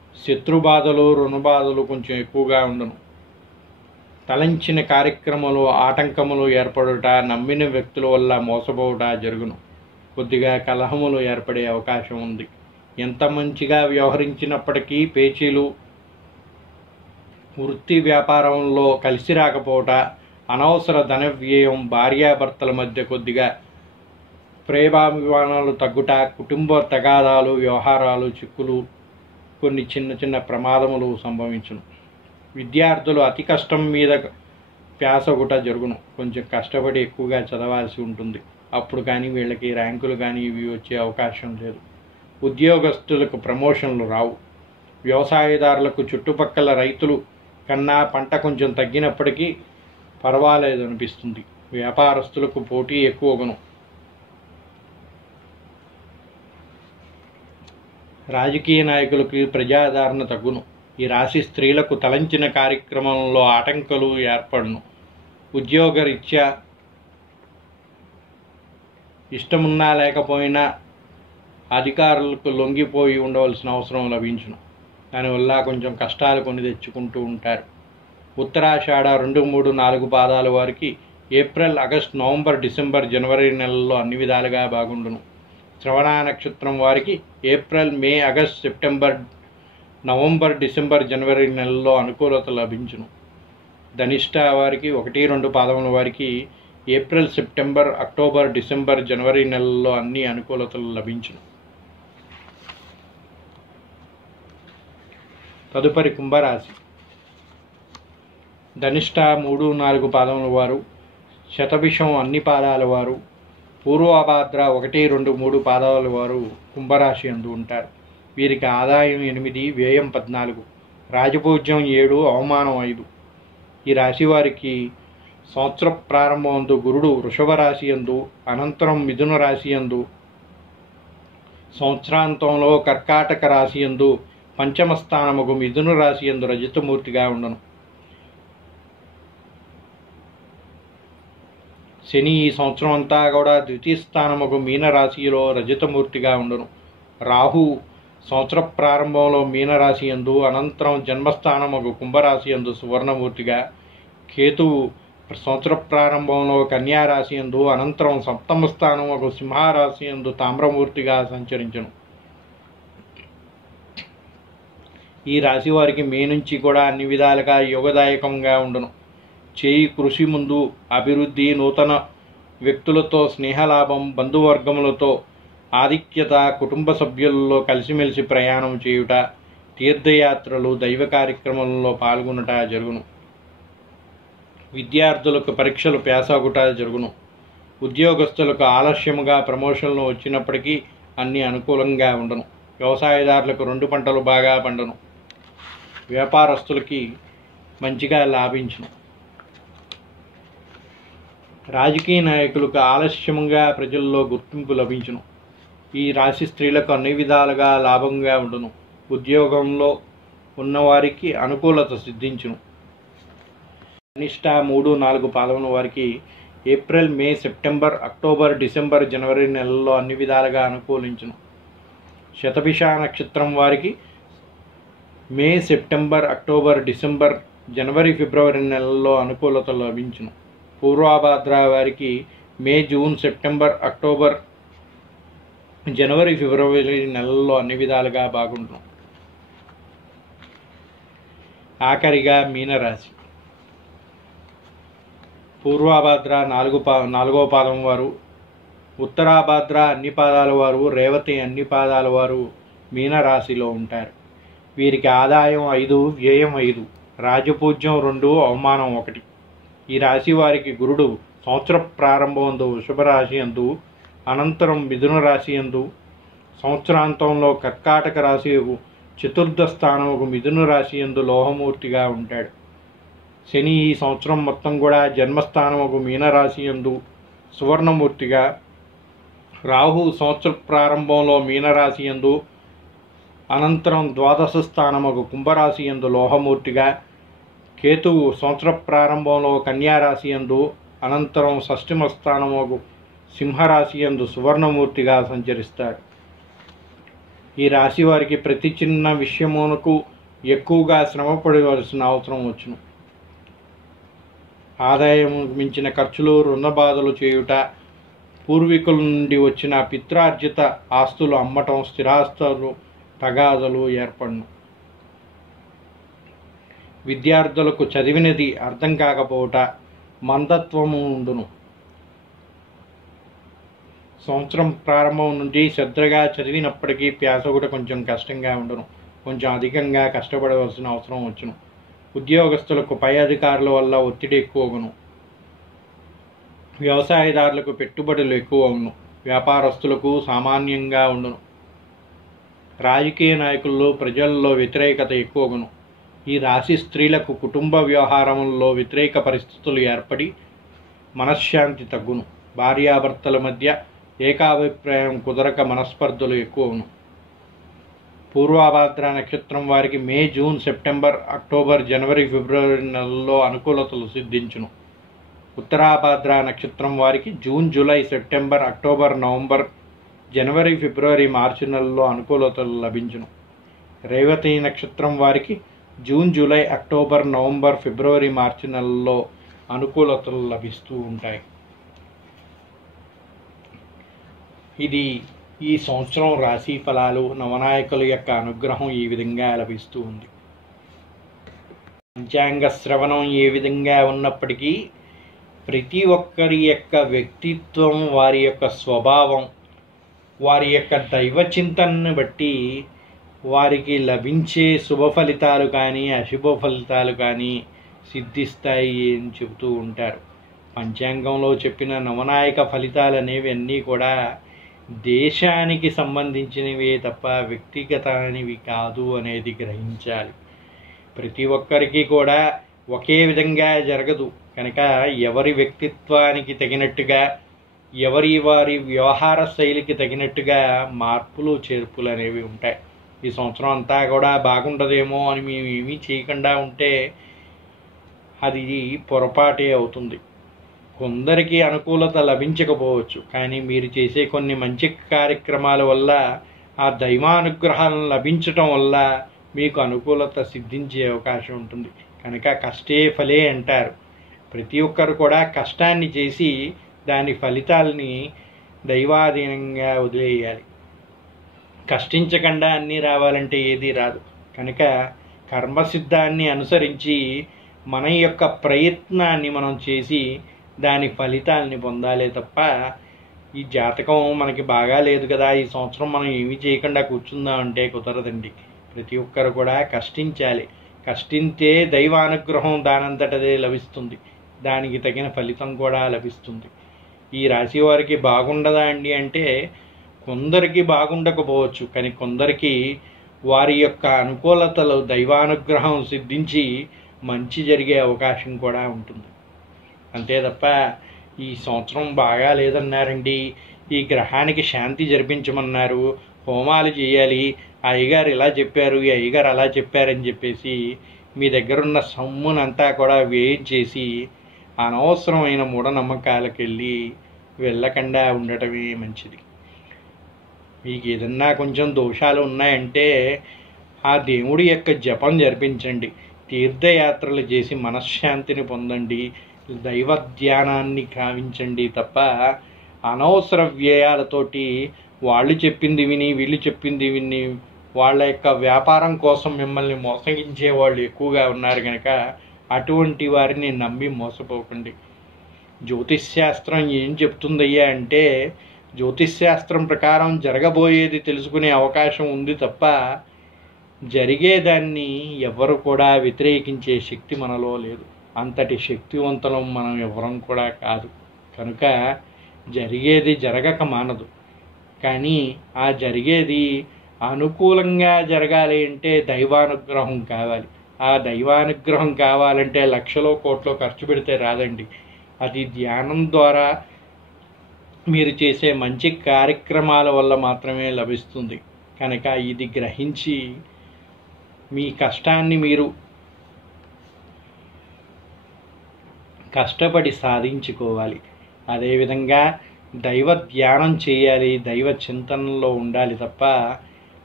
శత్రుబాధలు రుణబాధలు కొంచెం ఎక్కువగా ఉండను. తలంచిన కార్యక్రమాలు ఆటంకములు ఏర్పడుట, నమ్మిన వ్యక్తుల వల్ల మోసపోవుట జరుగును. కొద్దిగా కలహములు ఏర్పడే అవకాశం ఉంది. ఎంత మంచిగా వ్యవహరించినప్పటికీ పేచీలు, వృత్తి వ్యాపారంలో కలిసి రాకపోవట, అనవసర ధన వ్యయం, భార్యాభర్తల మధ్య కొద్దిగా ప్రేమాభిమానాలు తగ్గుట, కుటుంబ తగాదాలు, వ్యవహారాలు చిక్కులు, కొన్ని చిన్న చిన్న ప్రమాదములు సంభవించును. విద్యార్థులు అతి కష్టం మీద ప్యాసగుట జరుగును. కొంచెం కష్టపడి ఎక్కువగా చదవాల్సి ఉంటుంది. అప్పుడు కానీ వీళ్ళకి ర్యాంకులు కానీ ఇవి వచ్చే అవకాశం లేదు. ఉద్యోగస్తులకు ప్రమోషన్లు రావు. వ్యవసాయదారులకు చుట్టుపక్కల రైతులు కన్నా పంట కొంచెం తగ్గినప్పటికీ పర్వాలేదు అనిపిస్తుంది. వ్యాపారస్తులకు పోటీ ఎక్కువగును. రాజకీయ నాయకులకి ప్రజాదరణ తగ్గును. ఈ రాశి స్త్రీలకు తలంచిన కార్యక్రమంలో ఆటంకాలు ఏర్పడును. ఉద్యోగరీత్యా ఇష్టమున్నా లేకపోయినా అధికారులకు లొంగిపోయి ఉండవలసిన అవసరం లభించును. దానివల్ల కొంచెం కష్టాలు కొని తెచ్చుకుంటూ ఉంటారు. ఉత్తరాషాఢ 2, 3, 4 పాదాల వారికి ఏప్రిల్, ఆగస్టు, నవంబర్, డిసెంబర్, జనవరి నెలల్లో అన్ని విధాలుగా బాగుండును. శ్రవణ నక్షత్రం వారికి ఏప్రిల్, మే, ఆగస్టు, సెప్టెంబర్, నవంబర్, డిసెంబర్, జనవరి నెలల్లో అనుకూలత లభించును. ధనిష్ట వారికి 1, 2 పాదముల వారికి ఏప్రిల్, సెప్టెంబర్, అక్టోబర్, డిసెంబర్, జనవరి నెలల్లో అన్ని అనుకూలతలు లభించును. తదుపరి కుంభరాశి. ధనిష్ట 3, 4 పాదముల వారు, శతభిషం అన్ని పాదాల వారు, పూర్వభాద్ర 1, 2, 3 పాదాల వారు కుంభరాశి అందు ఉంటారు. వీరికి ఆదాయం 8, వ్యయం 14, రాజపూజ్యం 7, అవమానం 5. ఈ రాశి వారికి సంవత్సర ప్రారంభమందు గురుడు వృషభ రాశి యందు, అనంతరం మిథున రాశి యందు, సంవత్సరాంతంలో కర్కాటక రాశి యందు, పంచమ స్థానముకు మిథున రాశి యందు రజతమూర్తిగా ఉండను. శని ఈ సంవత్సరం అంతా కూడా ద్వితీయ స్థానముకు మీన రాశిలో రజతమూర్తిగా ఉండను. రాహు సంవత్సర ప్రారంభంలో మీనరాశి యందు, అనంతరం జన్మస్థానముకు కుంభరాశి యందు సువర్ణమూర్తిగా, కేతువు సంవత్సర ప్రారంభంలో కన్యారాశి యందు, అనంతరం సప్తమ స్థానముకు సింహరాశి యందు తామ్రమూర్తిగా సంచరించను. ఈ రాశి వారికి మే నుంచి కూడా అన్ని విధాలుగా యోగదాయకంగా ఉండను. చేయి కృషి ముందు అభివృద్ధి, నూతన వ్యక్తులతో స్నేహలాభం, బంధువర్గములతో ఆధిక్యత, కుటుంబ సభ్యులలో కలిసిమెలిసి ప్రయాణం చేయుట, తీర్థయాత్రలు, దైవ కార్యక్రమాలలో పాల్గొనట జరుగును. విద్యార్థులకు పరీక్షలు ప్యాసగుట జరుగును. ఉద్యోగస్తులకు ఆలస్యముగా ప్రమోషన్లు వచ్చినప్పటికీ అన్ని అనుకూలంగా ఉండను. వ్యవసాయదారులకు 2 పంటలు బాగా పండును. వ్యాపారస్తులకి మంచిగా లాభించును. రాజకీయ నాయకులకు ఆలస్యంగా ప్రజల్లో గుర్తింపు లభించును. ఈ రాశి స్త్రీలకు అన్ని విధాలుగా లాభంగా ఉండును. ఉద్యోగంలో ఉన్నవారికి అనుకూలత సిద్ధించును. ధనిష్ట 3, 4 పాదముల వారికి ఏప్రిల్, మే, సెప్టెంబర్, అక్టోబర్, డిసెంబర్, జనవరి నెలల్లో అన్ని విధాలుగా అనుకూలించును. శతభిష నక్షత్రం వారికి మే, సెప్టెంబర్, అక్టోబర్, డిసెంబర్, జనవరి, ఫిబ్రవరి నెలల్లో అనుకూలత లభించును. పూర్వభాద్ర వారికి మే, జూన్, సెప్టెంబర్, అక్టోబర్, జనవరి, ఫిబ్రవరి నెలల్లో అన్ని విధాలుగా బాగుంటును. ఆఖరిగా మీనరాశి. పూర్వభాద్ర 4వ పాదం వారు, ఉత్తరాభాద్ర అన్ని పాదాల వారు, రేవతి అన్ని పాదాల వారు మీనరాశిలో ఉంటారు. వీరికి ఆదాయం 5, వ్యయం 5, రాజపూజ్యం 2, అవమానం 1. ఈ రాశి వారికి గురుడు సంవత్సర ప్రారంభంలో వృషభ రాశి యందు, అనంతరం మిథున రాశి యందు, సంవత్సరాంతంలో కర్కాటక రాశి చతుర్థ స్థానముకు మిథున రాశి యందు లోహమూర్తిగా ఉంటాడు. శని ఈ సంవత్సరం మొత్తం కూడా జన్మస్థానముకు మీనరాశి యందు సువర్ణమూర్తిగా, రాహు సంవత్సర ప్రారంభంలో మీనరాశి యందు, అనంతరం ద్వాదశ స్థానముకు కుంభరాశి యందు లోహమూర్తిగా, కేతువు సంవత్సర ప్రారంభంలో కన్యారాశి యందు, అనంతరం షష్ఠమ స్థానముకు సింహరాశి యందు సువర్ణమూర్తిగా సంచరిస్తాడు. ఈ రాశి వారికి ప్రతి చిన్న విషయమునకు ఎక్కువగా శ్రమపడవలసిన అవసరం వచ్చును. ఆదాయం మించిన ఖర్చులు, రుణ బాధలు చేయుట, పూర్వీకుల నుండి వచ్చిన పిత్రార్జిత ఆస్తులు అమ్మటం, స్థిరాస్తులు తగాదలు ఏర్పడును. విద్యార్థులకు చదివినది అర్థం కాకపోవట, మందత్వము ఉండును. సంవత్సరం ప్రారంభం నుండి శ్రద్ధగా చదివినప్పటికీ ప్యాస కూడా కొంచెం కష్టంగా ఉండును. కొంచెం అధికంగా కష్టపడవలసిన అవసరం వచ్చును. ఉద్యోగస్తులకు పై అధికారుల వల్ల ఒత్తిడి ఎక్కువగును. వ్యవసాయదారులకు పెట్టుబడులు ఎక్కువ ఉండును. వ్యాపారస్తులకు సామాన్యంగా ఉండును. రాజకీయ నాయకుల్లో ప్రజల్లో వ్యతిరేకత ఎక్కువగును. ఈ రాశి స్త్రీలకు కుటుంబ వ్యవహారంలో వ్యతిరేక పరిస్థితులు ఏర్పడి మనశ్శాంతి తగ్గును. భార్యాభర్తల మధ్య ఏకాభిప్రాయం కుదరక మనస్పర్ధలు ఎక్కువను. పూర్వాభాద్ర నక్షత్రం వారికి మే, జూన్, సెప్టెంబర్, అక్టోబర్, జనవరి, ఫిబ్రవరి నెలల్లో అనుకూలతలు సిద్ధించును. ఉత్తరాభాద్ర నక్షత్రం వారికి June, July, September, October, November, జనవరి, ఫిబ్రవరి, మార్చి నెలల్లో అనుకూలతలు లభించును. రేవతి నక్షత్రం వారికి జూన్, జూలై, అక్టోబర్, నవంబర్, ఫిబ్రవరి, మార్చి నెలల్లో అనుకూలతలు లభిస్తూ ఉంటాయి. ఇది ఈ సంవత్సరం రాశి ఫలాలు. నవనాయకుల యొక్క అనుగ్రహం ఈ విధంగా లభిస్తూ ఉంది. పంచాంగ శ్రవణం ఏ విధంగా ఉన్నప్పటికీ ప్రతి ఒక్కరి యొక్క వ్యక్తిత్వం, వారి యొక్క స్వభావం, వారి యొక్క దైవ చింతనను బట్టి వారికి లభించే శుభ ఫలితాలు కానీ అశుభ ఫలితాలు కానీ సిద్ధిస్తాయి అని చెబుతూ ఉంటారు. పంచాంగంలో చెప్పిన నవనాయక ఫలితాలు అనేవి అన్నీ కూడా దేశానికి సంబంధించినవే తప్ప వ్యక్తిగతానివి కాదు అనేది గ్రహించాలి. ప్రతి ఒక్కరికి కూడా ఒకే విధంగా జరగదు కనుక ఎవరి వ్యక్తిత్వానికి తగినట్టుగా, వారి వ్యవహార శైలికి తగినట్టుగా మార్పులు చేర్పులు అనేవి ఉంటాయి. ఈ సంవత్సరం అంతా కూడా బాగుండదేమో అని మేము ఏమీ చేయకుండా ఉంటే అది పొరపాటే అవుతుంది. కొందరికి అనుకూలత లభించకపోవచ్చు, కానీ మీరు చేసే కొన్ని మంచి కార్యక్రమాల వల్ల, ఆ దైవానుగ్రహం లభించటం వల్ల మీకు అనుకూలత సిద్ధించే అవకాశం ఉంటుంది. కనుక కష్టే ఫలే అంటారు. ప్రతి ఒక్కరు కూడా కష్టాన్ని చేసి దాని ఫలితాలని దైవాధీనంగా వదిలేయాలి. కష్టించకుండా అన్నీ రావాలంటే ఏదీ రాదు. కనుక కర్మసిద్ధాన్ని అనుసరించి మన యొక్క ప్రయత్నాన్ని మనం చేసి దాని ఫలితాలని పొందాలే తప్ప ఈ జాతకం మనకి బాగా లేదు కదా, ఈ సంవత్సరం మనం ఏమీ చేయకుండా కూర్చుందామంటే కుదరదండి. ప్రతి ఒక్కరు కూడా కష్టించాలి. కష్టింతే దైవానుగ్రహం దానంతటదే లభిస్తుంది. దానికి తగిన ఫలితం కూడా లభిస్తుంది. ఈ రాశి వారికి బాగుండదా అండి అంటే కొందరికి బాగుండకపోవచ్చు, కానీ కొందరికి వారి యొక్క అనుకూలతలు, దైవానుగ్రహం సిద్ధించి మంచి జరిగే అవకాశం కూడా ఉంటుంది. అంతే తప్ప ఈ సంవత్సరం బాగా లేదన్నారండి, ఈ గ్రహానికి శాంతి జరిపించమన్నారు, హోమాలు చేయాలి, ఆ అయ్యగారు ఇలా చెప్పారు, ఈ అయ్యగారు అలా చెప్పారని చెప్పేసి మీ దగ్గరున్న సొమ్మునంతా కూడా వ్యయం చేసి అనవసరమైన మూఢనమ్మకాలకు వెళ్ళకుండా ఉండటమే మంచిది. మీకు ఏదన్నా కొంచెం దోషాలు ఉన్నాయంటే ఆ దేవుడి యొక్క జపం జరిపించండి, తీర్థయాత్రలు చేసి మనశ్శాంతిని పొందండి, దైవ ధ్యానాన్ని కావించండి తప్ప అనవసర వ్యయాలతోటి వాళ్ళు చెప్పింది విని వీళ్ళు చెప్పింది విని వాళ్ళ యొక్క వ్యాపారం కోసం మిమ్మల్ని మోసగించే వాళ్ళు ఎక్కువగా ఉన్నారు కనుక అటువంటి వారిని నమ్మి మోసపోకండి. జ్యోతిష్శాస్త్రం ఏం చెప్తుందయ్యా అంటే జ్యోతిష్శాస్త్రం ప్రకారం జరగబోయేది తెలుసుకునే అవకాశం ఉంది తప్ప జరిగేదాన్ని ఎవరు కూడా వ్యతిరేకించే శక్తి మనలో లేదు. అంతటి శక్తివంతులం మనం ఎవరం కూడా కాదు. కనుక జరిగేది జరగక మానదు, కానీ ఆ జరిగేది అనుకూలంగా జరగాలి అంటే దైవానుగ్రహం కావాలి. ఆ దైవానుగ్రహం కావాలంటే లక్షలో కోట్లో ఖర్చు పెడితే రాదండి. అది ధ్యానం ద్వారా మీరు చేసే మంచి కార్యక్రమాల వల్ల మాత్రమే లభిస్తుంది. కనుక ఇది గ్రహించి మీ కష్టాన్ని మీరు కష్టపడి సాధించుకోవాలి. అదేవిధంగా దైవ ధ్యానం చేయాలి, దైవ చింతనలో ఉండాలి తప్ప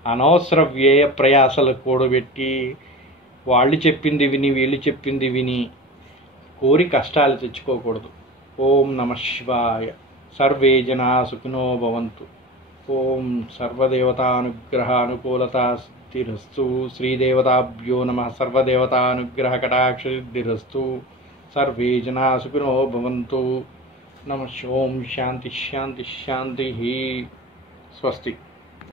అనవసర వ్యయ ప్రయాసాలు కూడబెట్టి వాళ్ళు చెప్పింది విని వీళ్ళు చెప్పింది విని కోరి కష్టాలు తెచ్చుకోకూడదు. ఓం నమః శివాయ. సర్వే జనా సుఖినో భవంతు. ఓం సర్వదేవతానుగ్రహానుకూలతా సిద్ధిరస్తు. శ్రీదేవతాభ్యో నమః. సర్వదేవతానుగ్రహ కటాక్ష సిద్ధిరస్తు. సర్వే జనా సుఖినో భవంతు. నమః. ఓం శాంతి శాంతి శాంతి. స్వస్తి.